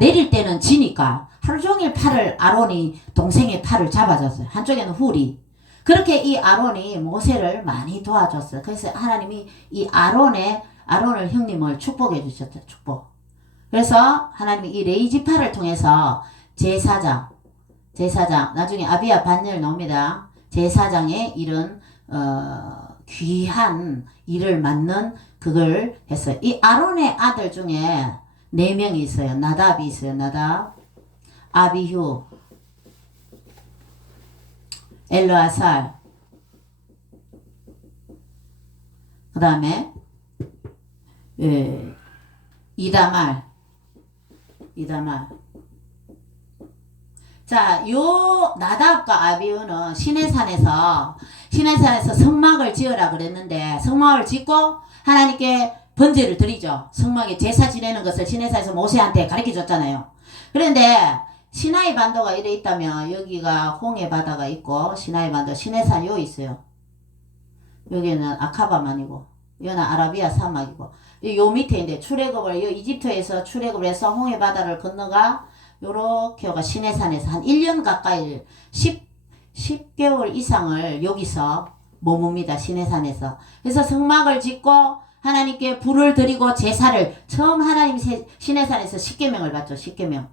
내릴 때는 지니까 하루 종일 팔을 아론이 동생의 팔을 잡아줬어요. 한쪽에는 훌이. 그렇게 이 아론이 모세를 많이 도와줬어요. 그래서 하나님이 이 아론을 형님을 축복해 주셨죠. 축복. 그래서 하나님이 이 레이지파를 통해서 제사장 나중에 아비야 반열 나옵니다. 제사장의 이런 귀한 일을 맡는 그걸 했어요. 이 아론의 아들 중에 4명이 있어요. 나답이 있어요. 나답, 아비후, 엘르아살, 그 다음에 이다말. 자, 요 나답과 아비후는 시내산에서 성막을 지으라 그랬는데 성막을 짓고 하나님께 번제를 드리죠. 성막에 제사 지내는 것을 시내산에서 모세한테 가르쳐 줬잖아요. 그런데 시나이 반도가 이래 있다면 여기가 홍해 바다가 있고 시나이 반도 시내산 요 있어요. 여기는 아카바만이고 여기는 아라비아 사막이고 요 밑에인데 출애굽을 요 이집트에서 출애굽을 해서 홍해 바다를 건너가 요렇게가 시내산에서 한 1년 가까이 10개월 이상을 여기서 머뭅니다. 시내산에서. 그래서 성막을 짓고 하나님께 불을 드리고 제사를 처음 하나님 시내산에서 십계명을 받죠. 십계명.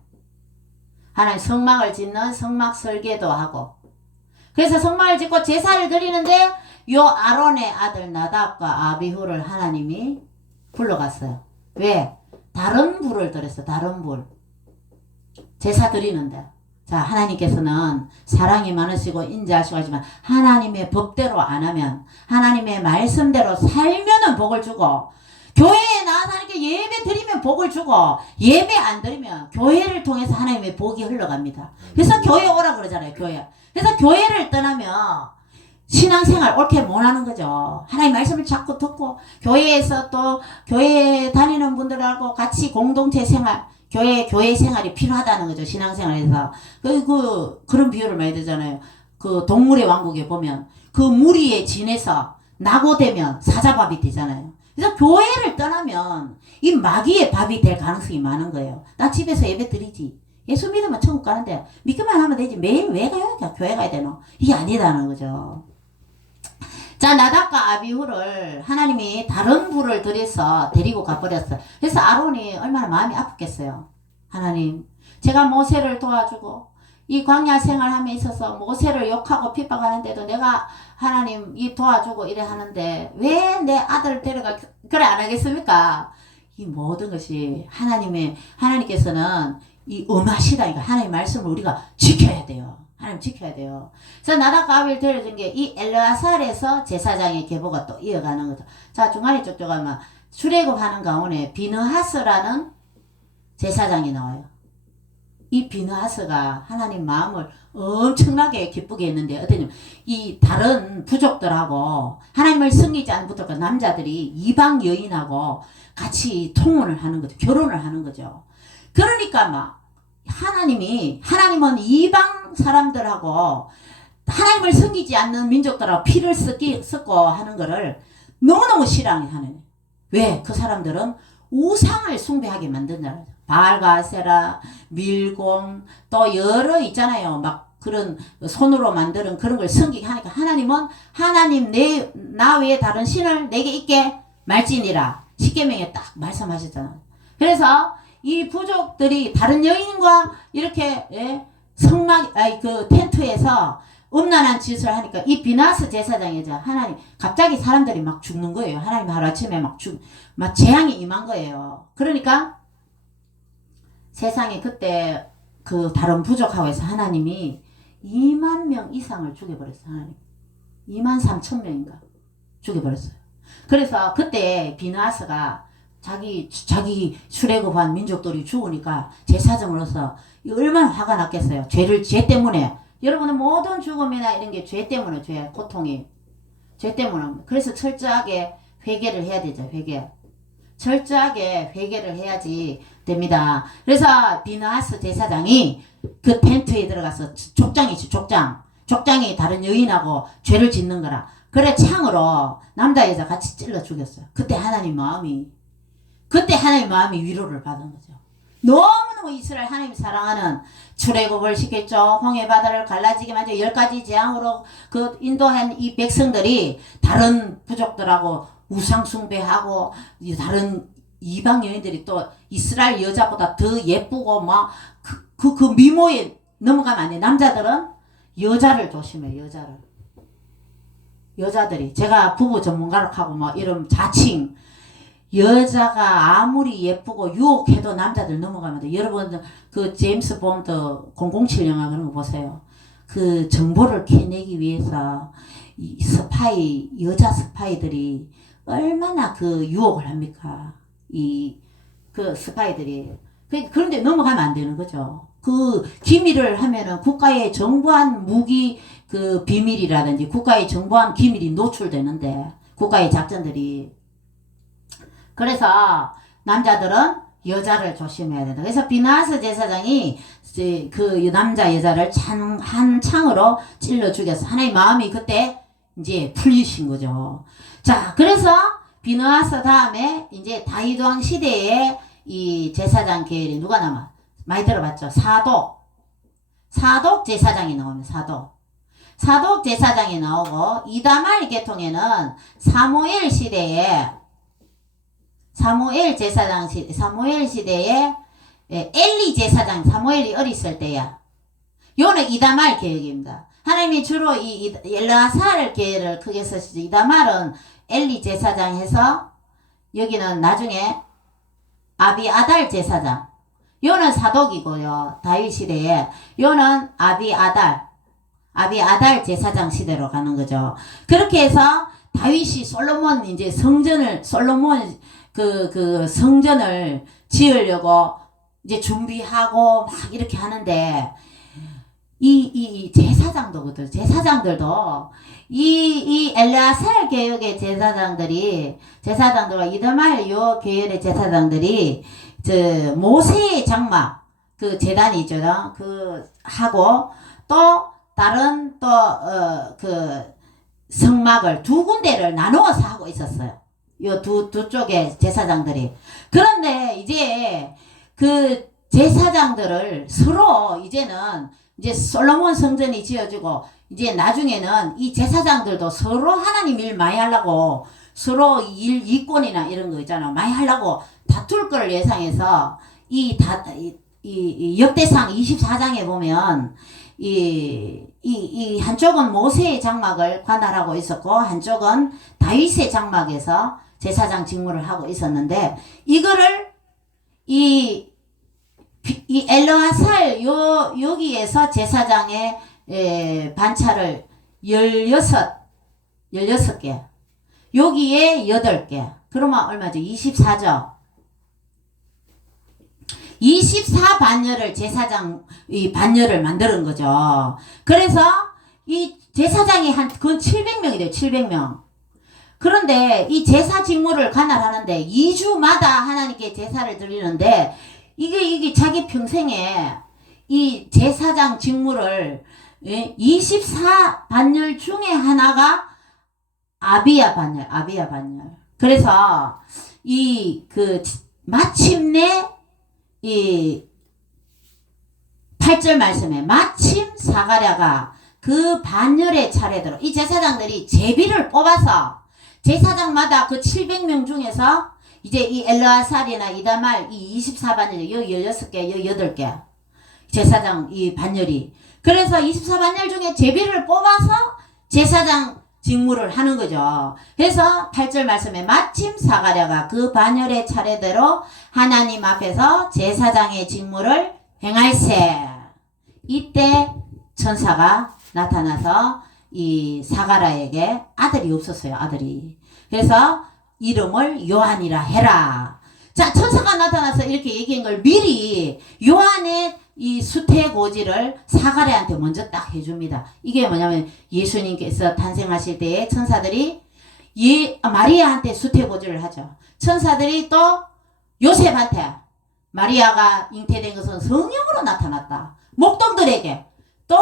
하나님 성막을 짓는 성막 설계도 하고. 그래서 성막을 짓고 제사를 드리는데 요 아론의 아들 나답과 아비후를 하나님이 불러갔어요. 왜? 다른 불을 드렸어. 다른 불. 제사 드리는데. 자, 하나님께서는 사랑이 많으시고 인자하시고 하지만 하나님의 법대로 안 하면 하나님의 말씀대로 살면은 복을 주고 교회에 나와서 하나님께 예배 드리면 복을 주고 예배 안 드리면 교회를 통해서 하나님의 복이 흘러갑니다. 그래서 교회 오라 그러잖아요. 교회. 그래서 교회를 떠나면 신앙생활 옳게 못하는 거죠. 하나님 말씀을 자꾸 듣고 교회에서 또 교회 다니는 분들하고 같이 공동체 생활 교회 생활이 필요하다는 거죠. 신앙생활에서. 그런 비유를 많이 들잖아요. 그 동물의 왕국에 보면 그 무리에 지내서 낙오되면 사자밥이 되잖아요. 그래서 교회를 떠나면 이 마귀의 밥이 될 가능성이 많은 거예요. 나 집에서 예배 드리지. 예수 믿으면 천국 가는데 믿기만 하면 되지. 매일 왜 가야 돼? 교회 가야 되노? 이게 아니다는 거죠. 자, 나답과 아비후를 하나님이 다른 불을 들여서 데리고 가버렸어요. 그래서 아론이 얼마나 마음이 아팠겠어요. 하나님, 제가 모세를 도와주고 이 광야 생활함에 있어서 모세를 욕하고 핍박하는데도 내가 하나님 이 도와주고 이래 하는데 왜 내 아들 데려가 그래 안 하겠습니까? 이 모든 것이 하나님께서는 이 엄하시다니까 하나님 말씀을 우리가 지켜야 돼요. 하나님 지켜야 돼요. 그래서 나답과 아비를 데려준 게 이 엘르아살에서 제사장의 계보가 또 이어가는 거죠. 자, 중간에 쪽쪽 하면 출애굽하는 가운데 비느하스라는 제사장이 나와요. 이 비느하스가 하나님 마음을 엄청나게 기쁘게 했는데 어떠냐면 이 다른 부족들하고 하나님을 섬기지 않는 부족들 남자들이 이방 여인하고 같이 통혼을 하는 거죠. 결혼을 하는 거죠. 그러니까 막 하나님은 이방 사람들하고 하나님을 섬기지 않는 민족들하고 피를 섞고 하는 거를 너무너무 싫어하는 하나님. 왜? 그 사람들은 우상을 숭배하게 만든다는 거죠. 바알과 아세라, 밀공, 또 여러 있잖아요. 막 그런 손으로 만드는 그런 걸 섬기게 하니까 하나님은 하나님 나 외에 다른 신을 내게 있게 말지니라. 십계명에 딱 말씀하셨잖아요. 그래서 이 부족들이 다른 여인과 이렇게 그 텐트에서 음란한 짓을 하니까 이 비나스 제사장이죠. 하나님 갑자기 사람들이 막 죽는 거예요. 하나님 하루아침에 막 재앙이 임한 거예요. 그러니까 세상에 그때 그 다른 부족하고 해서 하나님이 2만 명 이상을 죽여버렸어요. 하나님 2만 3천 명인가 죽여버렸어요. 그래서 그때 비나스가 자기 출애굽한 민족들이 죽으니까 제사장으로서 얼마나 화가 났겠어요. 죄 때문에. 여러분은 모든 죽음이나 이런 게 죄 때문에 고통이 죄 때문에. 그래서 철저하게 회개를 해야 되죠. 철저하게 회개를 해야지 됩니다. 그래서 비나스 제사장이 그 텐트에 들어가서 족장이 다른 여인하고 죄를 짓는 거라. 그래 창으로 남자 여자 같이 찔러 죽였어요. 그때 하나님 마음이 위로를 받은 거죠. 너무너무 이스라엘 하나님 사랑하는 출애굽을 시켰죠. 홍해 바다를 갈라지게 만져 10가지 재앙으로 그 인도한 이 백성들이 다른 부족들하고 우상 숭배하고 다른 이방 여인들이 또 이스라엘 여자보다 더 예쁘고 막 그 미모에 넘어가면 안 돼. 남자들은 여자를 조심해. 여자들이 제가 부부 전문가를 하고 막 이런 자칭 여자가 아무리 예쁘고 유혹해도 남자들 넘어가면 돼. 여러분 그 제임스 본드 007 영화 그런 거 보세요. 그 정보를 캐내기 위해서 이 여자 스파이들이 얼마나 그 유혹을 합니까? 그 스파이들이. 그런데 넘어가면 안 되는 거죠. 그 기밀을 하면은 국가의 정보한 무기 그 비밀이라든지 국가의 정보한 기밀이 노출되는데 국가의 작전들이. 그래서 남자들은 여자를 조심해야 된다. 그래서 비나스 제사장이 그 남자 여자를 한 창으로 찔러 죽여서 하나님 마음이 그때 이제 풀리신 거죠. 자, 그래서 비나스 다음에 이제 다윗 왕 시대에 이 제사장 계열이 누가 남아? 많이 들어봤죠? 사독 제사장이 나옵니다. 사독 제사장이 나오고 이다말 계통에는 사무엘 시대에 엘리 제사장 사무엘이 어렸을 때야. 요는 이다말 계획입니다. 하나님이 주로 이 엘르아살 계획을 크게 쓰시죠. 이다말은 엘리 제사장 해서 여기는 나중에 아비아달 제사장. 요는 사독이고요. 다윗 시대에. 요는 아비아달 제사장 시대로 가는 거죠. 그렇게 해서 다윗이 솔로몬 성전을 지으려고 이제 준비하고 막 이렇게 하는데 이 제사장들도 이 엘르아살 계열의 제사장들과 이다말 요 계열의 제사장들이 모세의 장막 그 제단이 있죠. 그 하고 또 다른 그 성막을 두 군데를 나누어서 하고 있었어요. 요 두 쪽의 제사장들이. 그런데 이제 그 제사장들을 서로 이제는 이제 솔로몬 성전이 지어지고 이제 나중에는 이 제사장들도 서로 하나님 일 많이 하려고 서로 이권이나 이런 거 있잖아. 많이 하려고 다툴 걸 예상해서 이 역대상 24장에 보면 이 한쪽은 모세의 장막을 관할하고 있었고 한쪽은 다윗의 장막에서 제사장 직무를 하고 있었는데 이거를 이 엘르아살 여기에서 제사장의 반차를 16개 여기에 8개 그러면 얼마죠? 24죠. 24반열을 이 반열을 만드는 거죠. 그래서 이 제사장이 그건 700명이 돼요. 700명. 그런데 이 제사 직무를 관할하는데 2주마다 하나님께 제사를 드리는데 이게 자기 평생에 이 제사장 직무를 24반열 중에 하나가 아비야 반열. 그래서 마침내 이 8절 말씀에 마침 사가랴가 그 반열의 차례대로 이 제사장들이 제비를 뽑아서 제사장마다 그 700명 중에서 이제 이 엘르아살이나 이다말 이 24반열 여 16개 여 8개 제사장 이 반열이. 그래서 24반열 중에 제비를 뽑아서 제사장 직무를 하는 거죠. 그래서 8절 말씀에 마침 사가랴가 그 반열의 차례대로 하나님 앞에서 제사장의 직무를 행할세. 이때 천사가 나타나서 이 사가랴에게 아들이 없었어요. 아들이. 그래서 이름을 요한이라 해라. 자, 천사가 나타나서 이렇게 얘기한 걸 미리 요한의 이 수태고지를 사가랴한테 먼저 딱 해줍니다. 이게 뭐냐면 예수님께서 탄생하실 때에 천사들이 마리아한테 수태고지를 하죠. 천사들이 또 요셉한테 마리아가 잉태된 것은 성령으로 나타났다. 목동들에게 또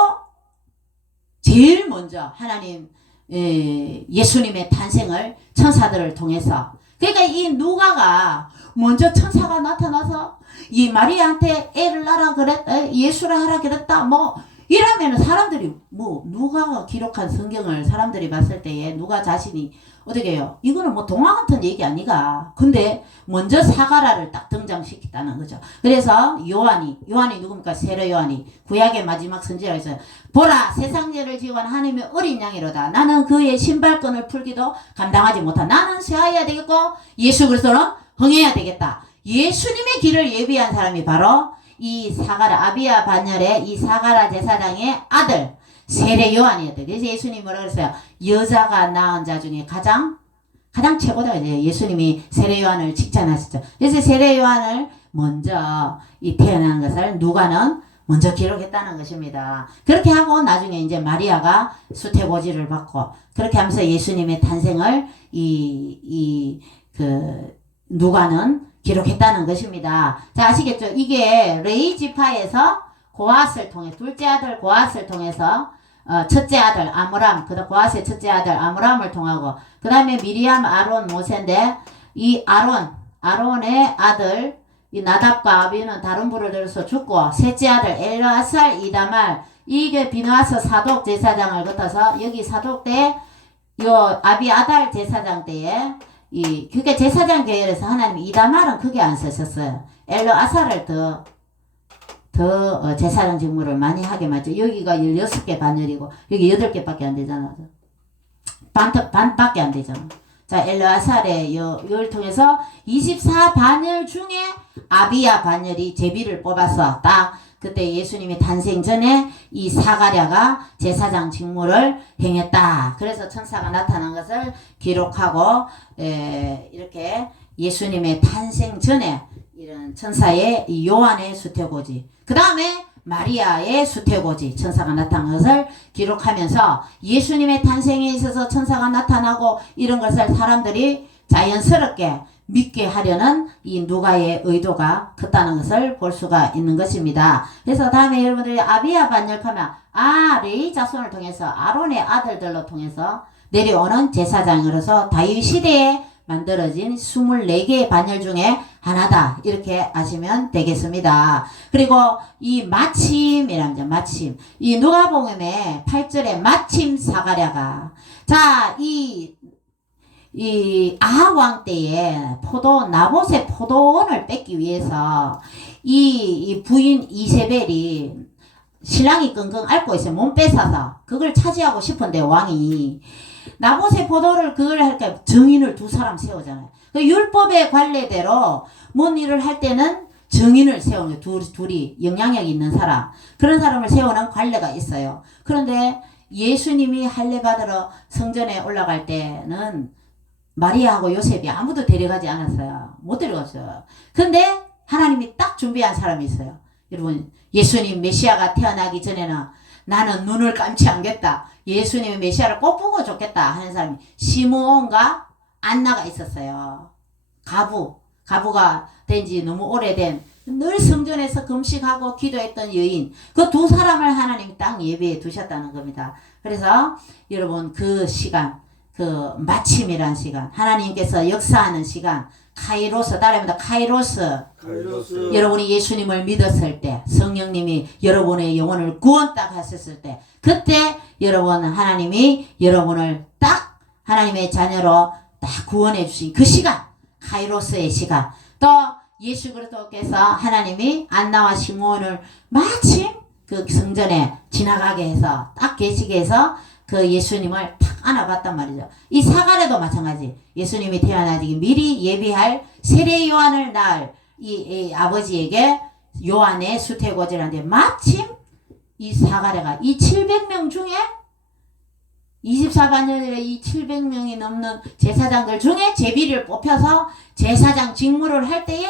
제일 먼저 하나님 예수님의 탄생을 천사들을 통해서, 그러니까 이 누가가 먼저 천사가 나타나서 이 마리아한테 애를 낳으라 그랬다, 예수를 하라 그랬다, 뭐 이러면 사람들이 뭐 누가가 기록한 성경을 사람들이 봤을 때에 누가 자신이 어떻게 해요? 이거는 뭐 동화 같은 얘기 아니가. 근데 먼저 사가랴를 딱 등장시켰다는 거죠. 그래서 요한이 누굽니까? 세례 요한이 구약의 마지막 선지자가 있어요. 보라, 세상 죄를 지어간 하나님의 어린 양이로다. 나는 그의 신발끈을 풀기도 감당하지 못한. 나는 쇠하여야 되겠고 예수 그리스도는 흥해야 되겠다. 예수님의 길을 예비한 사람이 바로 이 사가랴, 아비야 반열의 이 사가랴 제사장의 아들 세례 요한이었대. 그래서 예수님이 뭐라 그랬어요? 여자가 낳은 자 중에 가장 최고다. 이제 예수님이 세례 요한을 칭찬하시죠. 그래서 세례 요한을 먼저 이 태어난 것을 누가는 먼저 기록했다는 것입니다. 그렇게 하고 나중에 이제 마리아가 수태고지를 받고 그렇게 하면서 예수님의 탄생을 누가는 기록했다는 것입니다. 자, 아시겠죠? 이게 레위 지파에서 고앗을 통해 둘째 아들 고앗을 통해서 첫째 아들 아므람, 그다음 고앗의 첫째 아들 아므람을 통하고 그 다음에 미리암, 아론, 모세인데 이 아론의 아들 이 나답과 아비는 다른 불을 들어서 죽고 셋째 아들 엘르아살, 이다말 이게 비누아서 사독 제사장을 거쳐서 여기 사독 때 요 아비아달 제사장 때에 그게 제사장 계열에서 하나님 이다말은 크게 안 쓰셨어요. 엘르아살을 더 제사장 직무를 많이 하게 맞죠. 여기가 16개 반열이고 여기 8개밖에 안 되잖아. 반밖에 안 되잖아. 자, 엘르아살의 열 통해서 24반열 중에 아비야 반열이 제비를 뽑아서 딱 그때 예수님이 탄생 전에 이 사가랴가 제사장 직무를 행했다. 그래서 천사가 나타난 것을 기록하고 이렇게 예수님의 탄생 전에 이런 천사의 이 요한의 수태고지, 그 다음에 마리아의 수태고지, 천사가 나타난 것을 기록하면서 예수님의 탄생에 있어서 천사가 나타나고 이런 것을 사람들이 자연스럽게 믿게 하려는 이 누가의 의도가 컸다는 것을 볼 수가 있는 것입니다. 그래서 다음에 여러분들이 아비야 반열하면 레위 자손을 통해서 아론의 아들들로 통해서 내려오는 제사장으로서 다윗 시대에 만들어진 24개의 반열 중에 하나다. 이렇게 아시면 되겠습니다. 그리고 이 마침이랍니다. 마침. 이 누가복음의 8절에 마침 사가랴가 이 아하왕 때에 나봇의 포도원을 뺏기 위해서 이 부인 이세벨이 신랑이 끙끙 앓고 있어요. 몸 뺏어서 그걸 차지하고 싶은데 왕이 나봇의 포도를 그걸 할까 증인을 2사람 세우잖아요. 그 율법의 관례대로 뭔 일을 할 때는 증인을 세우는 둘이 영향력 있는 사람, 그런 사람을 세우는 관례가 있어요. 그런데 예수님이 할례 받으러 성전에 올라갈 때는 마리아하고 요셉이 아무도 데려가지 않았어요. 못 데려갔어요. 근데 하나님이 딱 준비한 사람이 있어요. 여러분, 예수님 메시아가 태어나기 전에는 나는 눈을 감지 않겠다, 예수님의 메시아를 꼭 보고 좋겠다 하는 사람이 시므온과 안나가 있었어요. 가부가 된 지 너무 오래된, 늘 성전에서 금식하고 기도했던 여인, 그 2사람을 하나님이 딱 예배해 두셨다는 겁니다. 그래서 여러분, 그 시간, 그 마침이란 시간, 하나님께서 역사하는 시간, 카이로스, 따라합니다. 카이로스. 여러분이 예수님을 믿었을 때, 성령님이 여러분의 영혼을 구원 딱 하셨을 때, 그때 여러분, 하나님이 여러분을 딱 하나님의 자녀로 딱 구원해 주신 그 시간, 카이로스의 시간. 또 예수 그리스도께서 하나님이 안나와 시므온을 마침 그 성전에 지나가게 해서 딱 계시게 해서 그 예수님을 탁 안아봤단 말이죠. 이 사가랴도 마찬가지. 예수님이 태어나기 미리 예비할 세례 요한을 낳을 이 아버지에게 요한의 수태고지라는데 마침 이 사가랴가 이 700명 중에 24반년에 이 700명이 넘는 제사장들 중에 제비를 뽑혀서 제사장 직무를 할 때에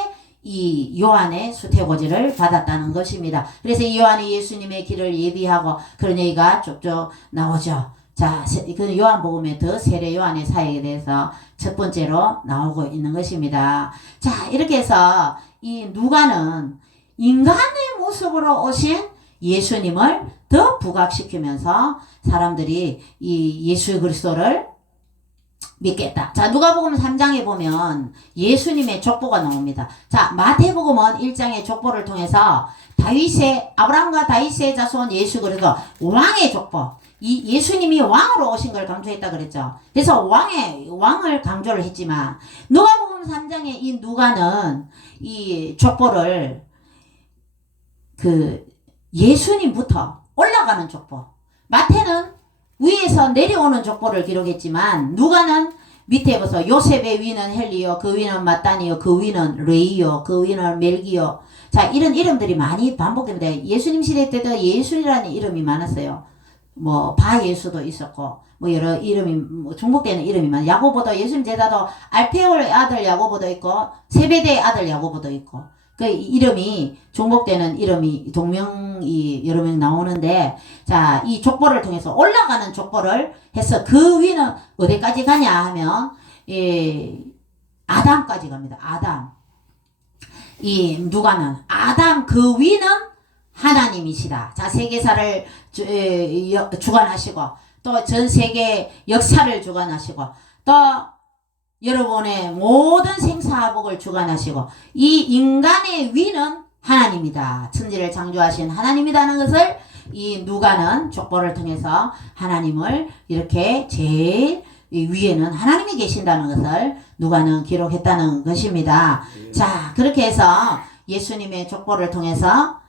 이 요한의 수태고지를 받았다는 것입니다. 그래서 이 요한이 예수님의 길을 예비하고 그런 얘기가 쭉쭉 나오죠. 자, 그 요한복음에 더 세례 요한의 사역에 대해서 첫 번째로 나오고 있는 것입니다. 자, 이렇게 해서 이 누가는 인간의 모습으로 오신 예수님을 더 부각시키면서 사람들이 이 예수 그리스도를 믿겠다. 자, 누가복음 3장에 보면 예수님의 족보가 나옵니다. 자, 마태복음은 1장의 족보를 통해서 아브라함과 다윗의 자손 예수 그리스도 왕의 족보, 이 예수님이 왕으로 오신 걸 강조했다 그랬죠. 그래서 왕을 강조를 했지만 누가복음 3장의 이 누가는 이 족보를 그 예수님부터 올라가는 족보, 마태는 위에서 내려오는 족보를 기록했지만 누가는 밑에 보서 요셉의 위는 헬리요, 그 위는 마따니요, 그 위는 레이요, 그 위는 멜기요. 자, 이런 이름들이 많이 반복됩니다. 예수님 시대 때도 예수라는 이름이 많았어요. 뭐 바예수도 있었고 뭐 여러 이름이 뭐 중복되는 이름이 많아요. 야고보도 예수님 제자도 알페올의 아들 야고보도 있고 세베대의 아들 야고보도 있고 그 이름이 중복되는 이름이 동명이 여러 명 나오는데 자, 이 족보를 통해서 올라가는 족보를 해서 그 위는 어디까지 가냐 하면 아담까지 갑니다. 아담. 이 누가는 아담 그 위는 하나님이시다. 자, 세계사를 주관하시고 또 전 세계 역사를 주관하시고 또 여러분의 모든 생사복을 주관하시고 이 인간의 위는 하나님이다. 천지를 창조하신 하나님이라는 것을 이 누가는 족보를 통해서 하나님을 이렇게 제일 위에는 하나님이 계신다는 것을 누가는 기록했다는 것입니다. 자, 그렇게 해서 예수님의 족보를 통해서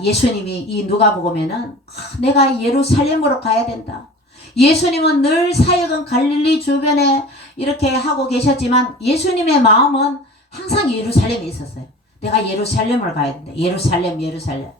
예수님이 이 누가복음에는 내가 예루살렘으로 가야 된다. 예수님은 늘 사역은 갈릴리 주변에 이렇게 하고 계셨지만 예수님의 마음은 항상 예루살렘에 있었어요. 내가 예루살렘을 가야 된다. 예루살렘.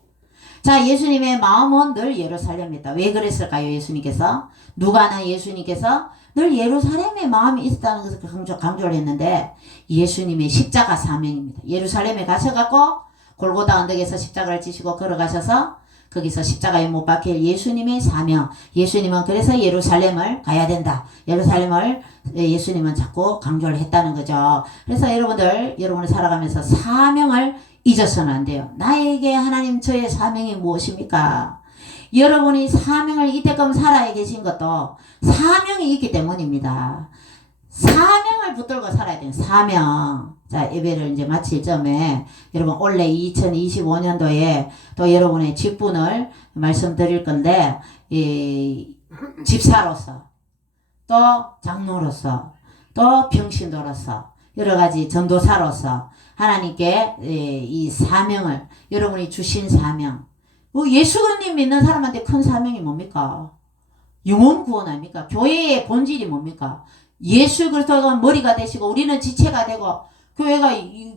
자, 예수님의 마음은 늘 예루살렘에 있다. 왜 그랬을까요? 예수님께서 누가는 예수님께서 늘 예루살렘에 마음이 있었다는 것을 강조를 했는데 예수님의 십자가 사명입니다. 예루살렘에 가셔갖고 골고다 언덕에서 십자가를 지시고 걸어가셔서 거기서 십자가에 못 박힐 예수님의 사명. 예수님은 그래서 예루살렘을 가야 된다. 예루살렘을 예수님은 자꾸 강조를 했다는 거죠. 그래서 여러분을 살아가면서 사명을 잊어서는 안 돼요. 나에게 하나님 저의 사명이 무엇입니까? 여러분이 사명을 이때껏 살아야 계신 것도 사명이 있기 때문입니다. 사명을 붙들고 살아야 돼요. 사명. 자, 예배를 이제 마칠 점에 여러분 올해 2025년도에 또 여러분의 직분을 말씀드릴 건데 집사로서 또 장로로서 또 평신도로서 여러 가지 전도사로서 하나님께 이 사명을 여러분이 주신 사명 예수님 믿는 사람한테 큰 사명이 뭡니까? 영혼 구원 아닙니까? 교회의 본질이 뭡니까? 예수 그리스도가 머리가 되시고 우리는 지체가 되고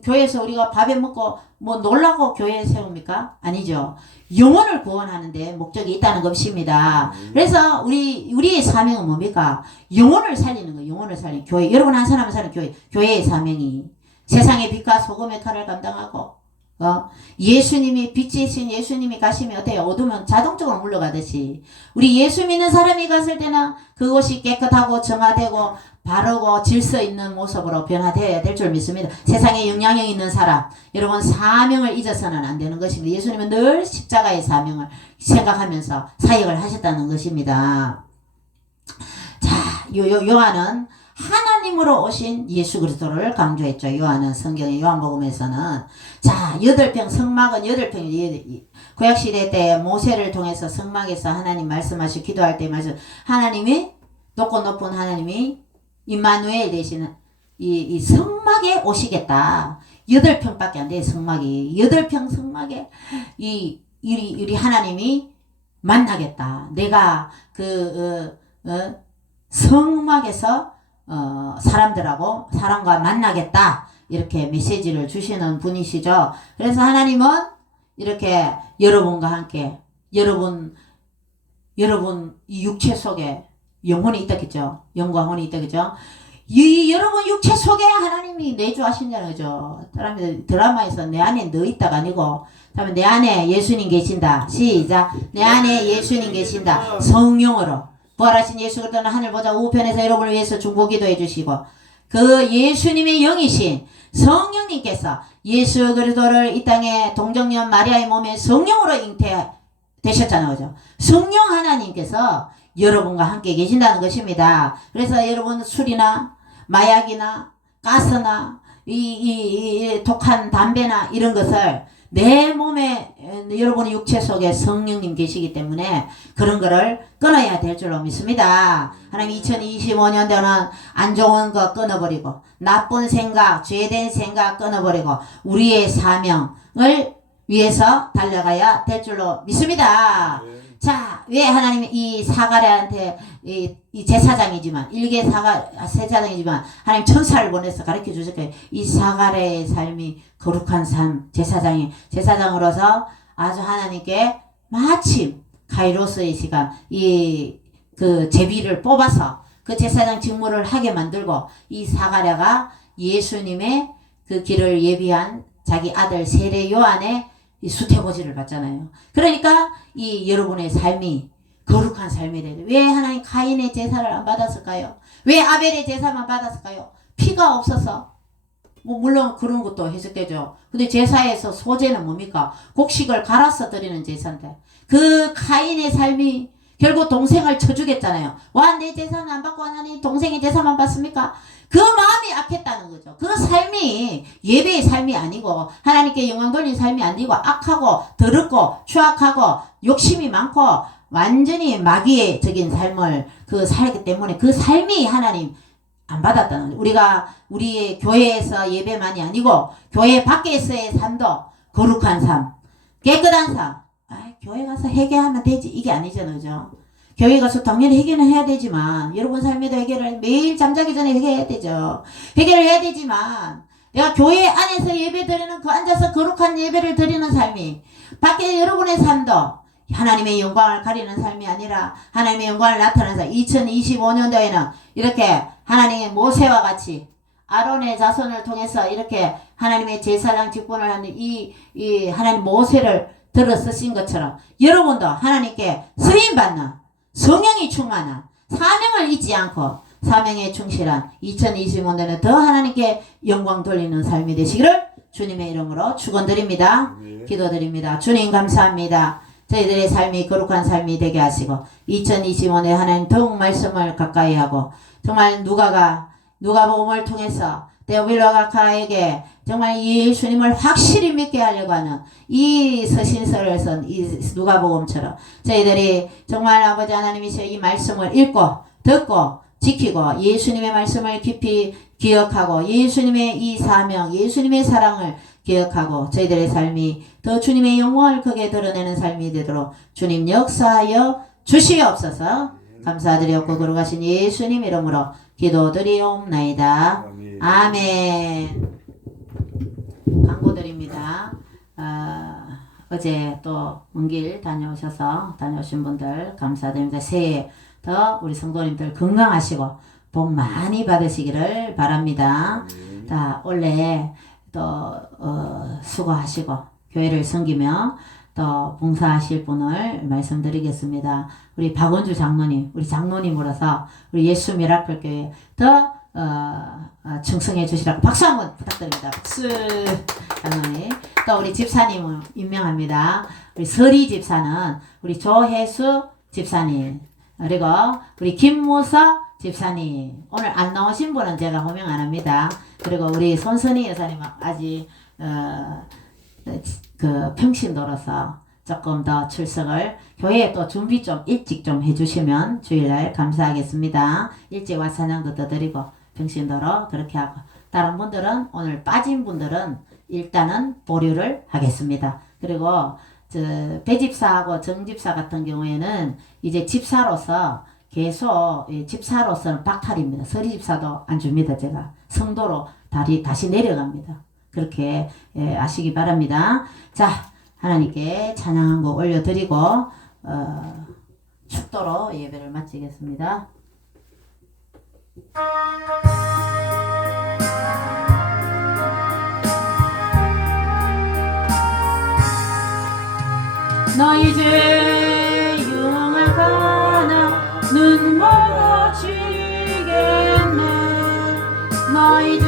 교회에서 우리가 밥에 먹고 뭐 놀라고 교회에 세웁니까? 아니죠. 영혼을 구원하는데 목적이 있다는 것입니다. 그래서 우리의 사명은 뭡니까? 영혼을 살리는 거예요. 영혼을 살리는 교회. 여러분 한 사람을 살리는 교회의 사명이 세상의 빛과 소금의 칼을 감당하고 예수님이 빛이신 예수님이 가시면 어때요? 어두면 자동적으로 물러가듯이 우리 예수 믿는 사람이 갔을 때는 그곳이 깨끗하고 정화되고 바르고 질서 있는 모습으로 변화되어야 될 줄 믿습니다. 세상에 영향력 있는 사람 여러분 사명을 잊어서는 안 되는 것입니다. 예수님은 늘 십자가의 사명을 생각하면서 사역을 하셨다는 것입니다. 자, 요한은 하나님으로 오신 예수 그리스도를 강조했죠. 요한은 성경의 요한복음에서는 자 8평 성막은 8평 구약시대 때 모세를 통해서 성막에서 하나님 말씀하시고 기도할 때 말씀 하나님이 높은 하나님이 임마누엘 되시는 이 성막에 오시겠다. 8평밖에 안 돼, 성막이. 8평 성막에 우리 하나님이 만나겠다. 내가 성막에서 사람과 만나겠다. 이렇게 메시지를 주시는 분이시죠. 그래서 하나님은 이렇게 여러분과 함께 여러분 이 육체 속에 영혼이 있다겠죠. 영과 혼이 있다겠죠. 이 여러분 육체 속에 하나님이 내주하신다는 거죠. 드라마에서 내 안에 너 있다가 아니고 다음에 내 안에 예수님 계신다. 시작. 내 안에 예수님 계신다. 성령으로 부활하신 예수 그리스도는 하늘 보좌 우편에서 여러분을 위해서 중보기도해 주시고 그 예수님의 영이신 성령님께서 예수 그리스도를 이 땅에 동정녀 마리아의 몸에 성령으로 잉태되셨잖아요. 그죠? 성령 하나님께서 여러분과 함께 계신다는 것입니다. 그래서 여러분 술이나 마약이나 가스나 이 독한 담배나 이런 것을 내 몸에 여러분의 육체 속에 성령님 계시기 때문에 그런 거를 끊어야 될 줄로 믿습니다. 하나님 2025년도는 안 좋은 거 끊어버리고 나쁜 생각, 죄된 생각 끊어버리고 우리의 사명을 위해서 달려가야 될 줄로 믿습니다. 자, 왜 하나님이 이 사가랴한테 이 제사장이지만 일개 제사장이지만 하나님 천사를 보내서 가르쳐 주셨고요. 이 사가랴의 삶이 거룩한 삶, 제사장으로서 아주 하나님께 마침 카이로스의 시간 그 제비를 뽑아서 그 제사장 직무를 하게 만들고 이 사가랴가 예수님의 그 길을 예비한 자기 아들 세례 요한의 이 수태고지를 받잖아요. 그러니까 이 여러분의 삶이 거룩한 삶이 되죠. 왜 하나님 가인의 제사를 안 받았을까요? 왜 아벨의 제사만 받았을까요? 피가 없어서. 물론 그런 것도 해석되죠. 근데 제사에서 소제는 뭡니까? 곡식을 갈아서 드리는 제사인데 그 가인의 삶이 결국 동생을 쳐주겠잖아요. 와, 내 제사는 안 받고 하나님 동생의 제사만 받습니까? 그 마음이 악했다는 거죠. 그 삶이 예배의 삶이 아니고 하나님께 영광 돌리는 삶이 아니고 악하고 더럽고 추악하고 욕심이 많고 완전히 마귀적인 삶을 살기 때문에 그 삶이 하나님 안 받았다는 거죠. 우리가 우리의 교회에서 예배만이 아니고 교회 밖에서의 삶도 거룩한 삶, 깨끗한 삶. 교회 가서 회개하면 되지 이게 아니잖아요. 그죠? 교회 가서 당연히 회개는 해야 되지만 여러분 삶에도 회개를 매일 잠자기 전에 회개해야 되죠. 회개를 해야 되지만 내가 교회 안에서 예배 드리는 그 앉아서 거룩한 예배를 드리는 삶이 밖에 여러분의 삶도 하나님의 영광을 가리는 삶이 아니라 하나님의 영광을 나타내서 2025년도에는 이렇게 하나님의 모세와 같이 아론의 자손을 통해서 이렇게 하나님의 제사장 직분을 하는 이 하나님 모세를 들어 쓰신 것처럼 여러분도 하나님께 쓰임받는 성령이 충만한 사명을 잊지 않고 사명에 충실한 2025년에 더 하나님께 영광 돌리는 삶이 되시기를 주님의 이름으로 축원드립니다. 기도드립니다. 주님 감사합니다. 저희들의 삶이 거룩한 삶이 되게 하시고 2025년에 하나님 더욱 말씀을 가까이 하고 정말 누가복음을 통해서 데오빌로가카에게 정말 예수님을 확실히 믿게 하려고 하는 이 서신서를 쓴 이 누가복음처럼 저희들이 정말 아버지 하나님이시여 이 말씀을 읽고 듣고 지키고 예수님의 말씀을 깊이 기억하고 예수님의 이 사명, 예수님의 사랑을 기억하고 저희들의 삶이 더 주님의 영광을 크게 드러내는 삶이 되도록 주님 역사하여 주시옵소서. 감사드리옵고 거룩하신 예수님 이름으로 기도드리옵나이다. 아멘. 광고 드립니다. 어제 또 먼 길 다녀오신 분들 감사드립니다. 새해 더 우리 성도님들 건강하시고 복 많이 받으시기를 바랍니다. 자, 원래 또 수고하시고 교회를 섬기며 또 봉사하실 분을 말씀드리겠습니다. 우리 박원주 장로님, 우리 장로님으로서 우리 예수 미라클 교회 더 충성해 주시라고 박수 한번 부탁드립니다. 박수. 장로님. 또 우리 집사님을 임명합니다. 우리 서리 집사는 우리 조혜수 집사님, 그리고 우리 김무서 집사님. 오늘 안 나오신 분은 제가 호명 안 합니다. 그리고 우리 손선희 여사님 아직 그 평신도로서 조금 더 출석을 교회에 또 준비 좀 일찍 좀 해주시면 주일날 감사하겠습니다. 일찍 와 찬양도 더 드리고 평신도로 그렇게 하고 다른 분들은 오늘 빠진 분들은 일단은 보류를 하겠습니다. 그리고 저 배집사하고 정집사 같은 경우에는 이제 집사로서 계속 집사로서는 박탈입니다. 서리집사도 안 줍니다. 제가 성도로 다시 내려갑니다. 그렇게 아시기 바랍니다. 자, 하나님께 찬양 한 곡 올려드리고 축도로 예배를 마치겠습니다. 너 이제 영화가나 눈 멀어지겠네. 너 이제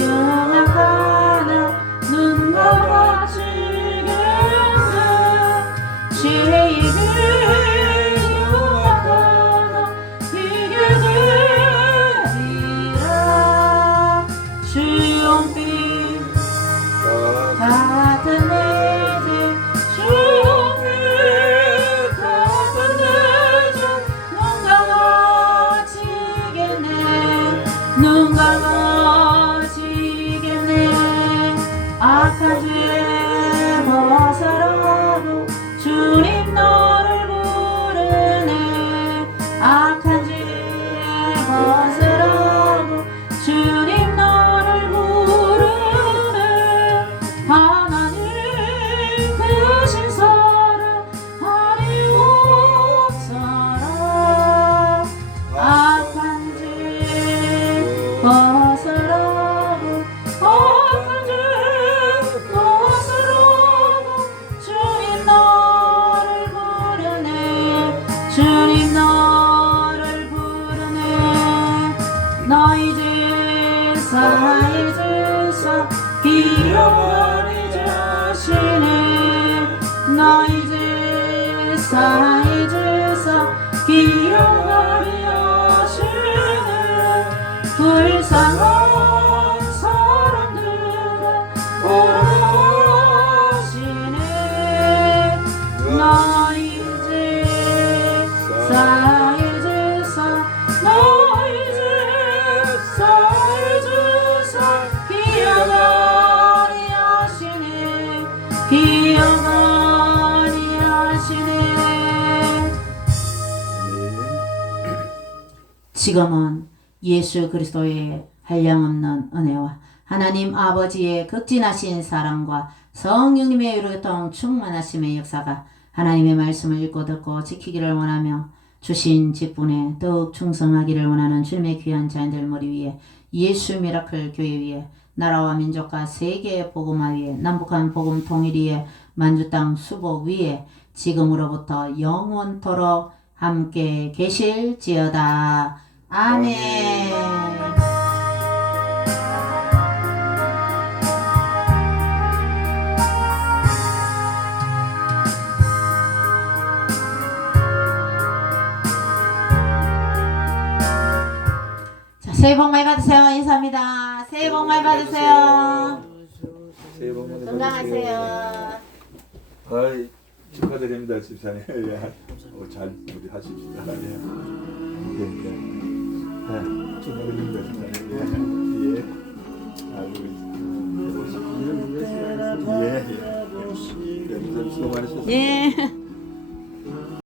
영화가나 눈 멀어지겠네. 제일의 영화가나 이게 되리라. 주용빛 같은 눈 감아지겠네. 악한 죄 벗어라고 주님 너를 부르네. 악한 죄 벗어라고 주님 너를 부르네. 하나님 크신 사랑 하리옵소서. 악한 벗으라고 악한 죄 벗으라고 주님 너를 부르네. 주님 너를 부르네. 너 이제 사해주사 기억하리 자시네. 너 이제 사해주사 기억하리 하시네. 불쌍한 사람들은 오르시네. 너 이제 사해주사 너 이제 사해주사 기억하리 하시네. 기억하리 하시네. 지금은 예수 그리스도의 한량없는 은혜와 하나님 아버지의 극진하신 사랑과 성령님의 유로통 충만하심의 역사가 하나님의 말씀을 읽고 듣고 지키기를 원하며 주신 직분에 더욱 충성하기를 원하는 주님의 귀한 자녀들 머리 위에 예수 미라클 교회 위에 나라와 민족과 세계의 복음화 위에 남북한 복음 통일 위에 만주 땅 수복 위에 지금으로부터 영원토록 함께 계실지어다. 아멘. 자, 새해 복 많이 받으세요. 인사합니다. 새해 복 많이 받으세요. 새해 복 많이 건강하세요. 아이, 축하드립니다, 집사님. 예. 잘 우리 하십시다. 예. 축하드립니다, 집사님. 예. 아주 예. 예. 예. 수고 많으셨습니다. 예.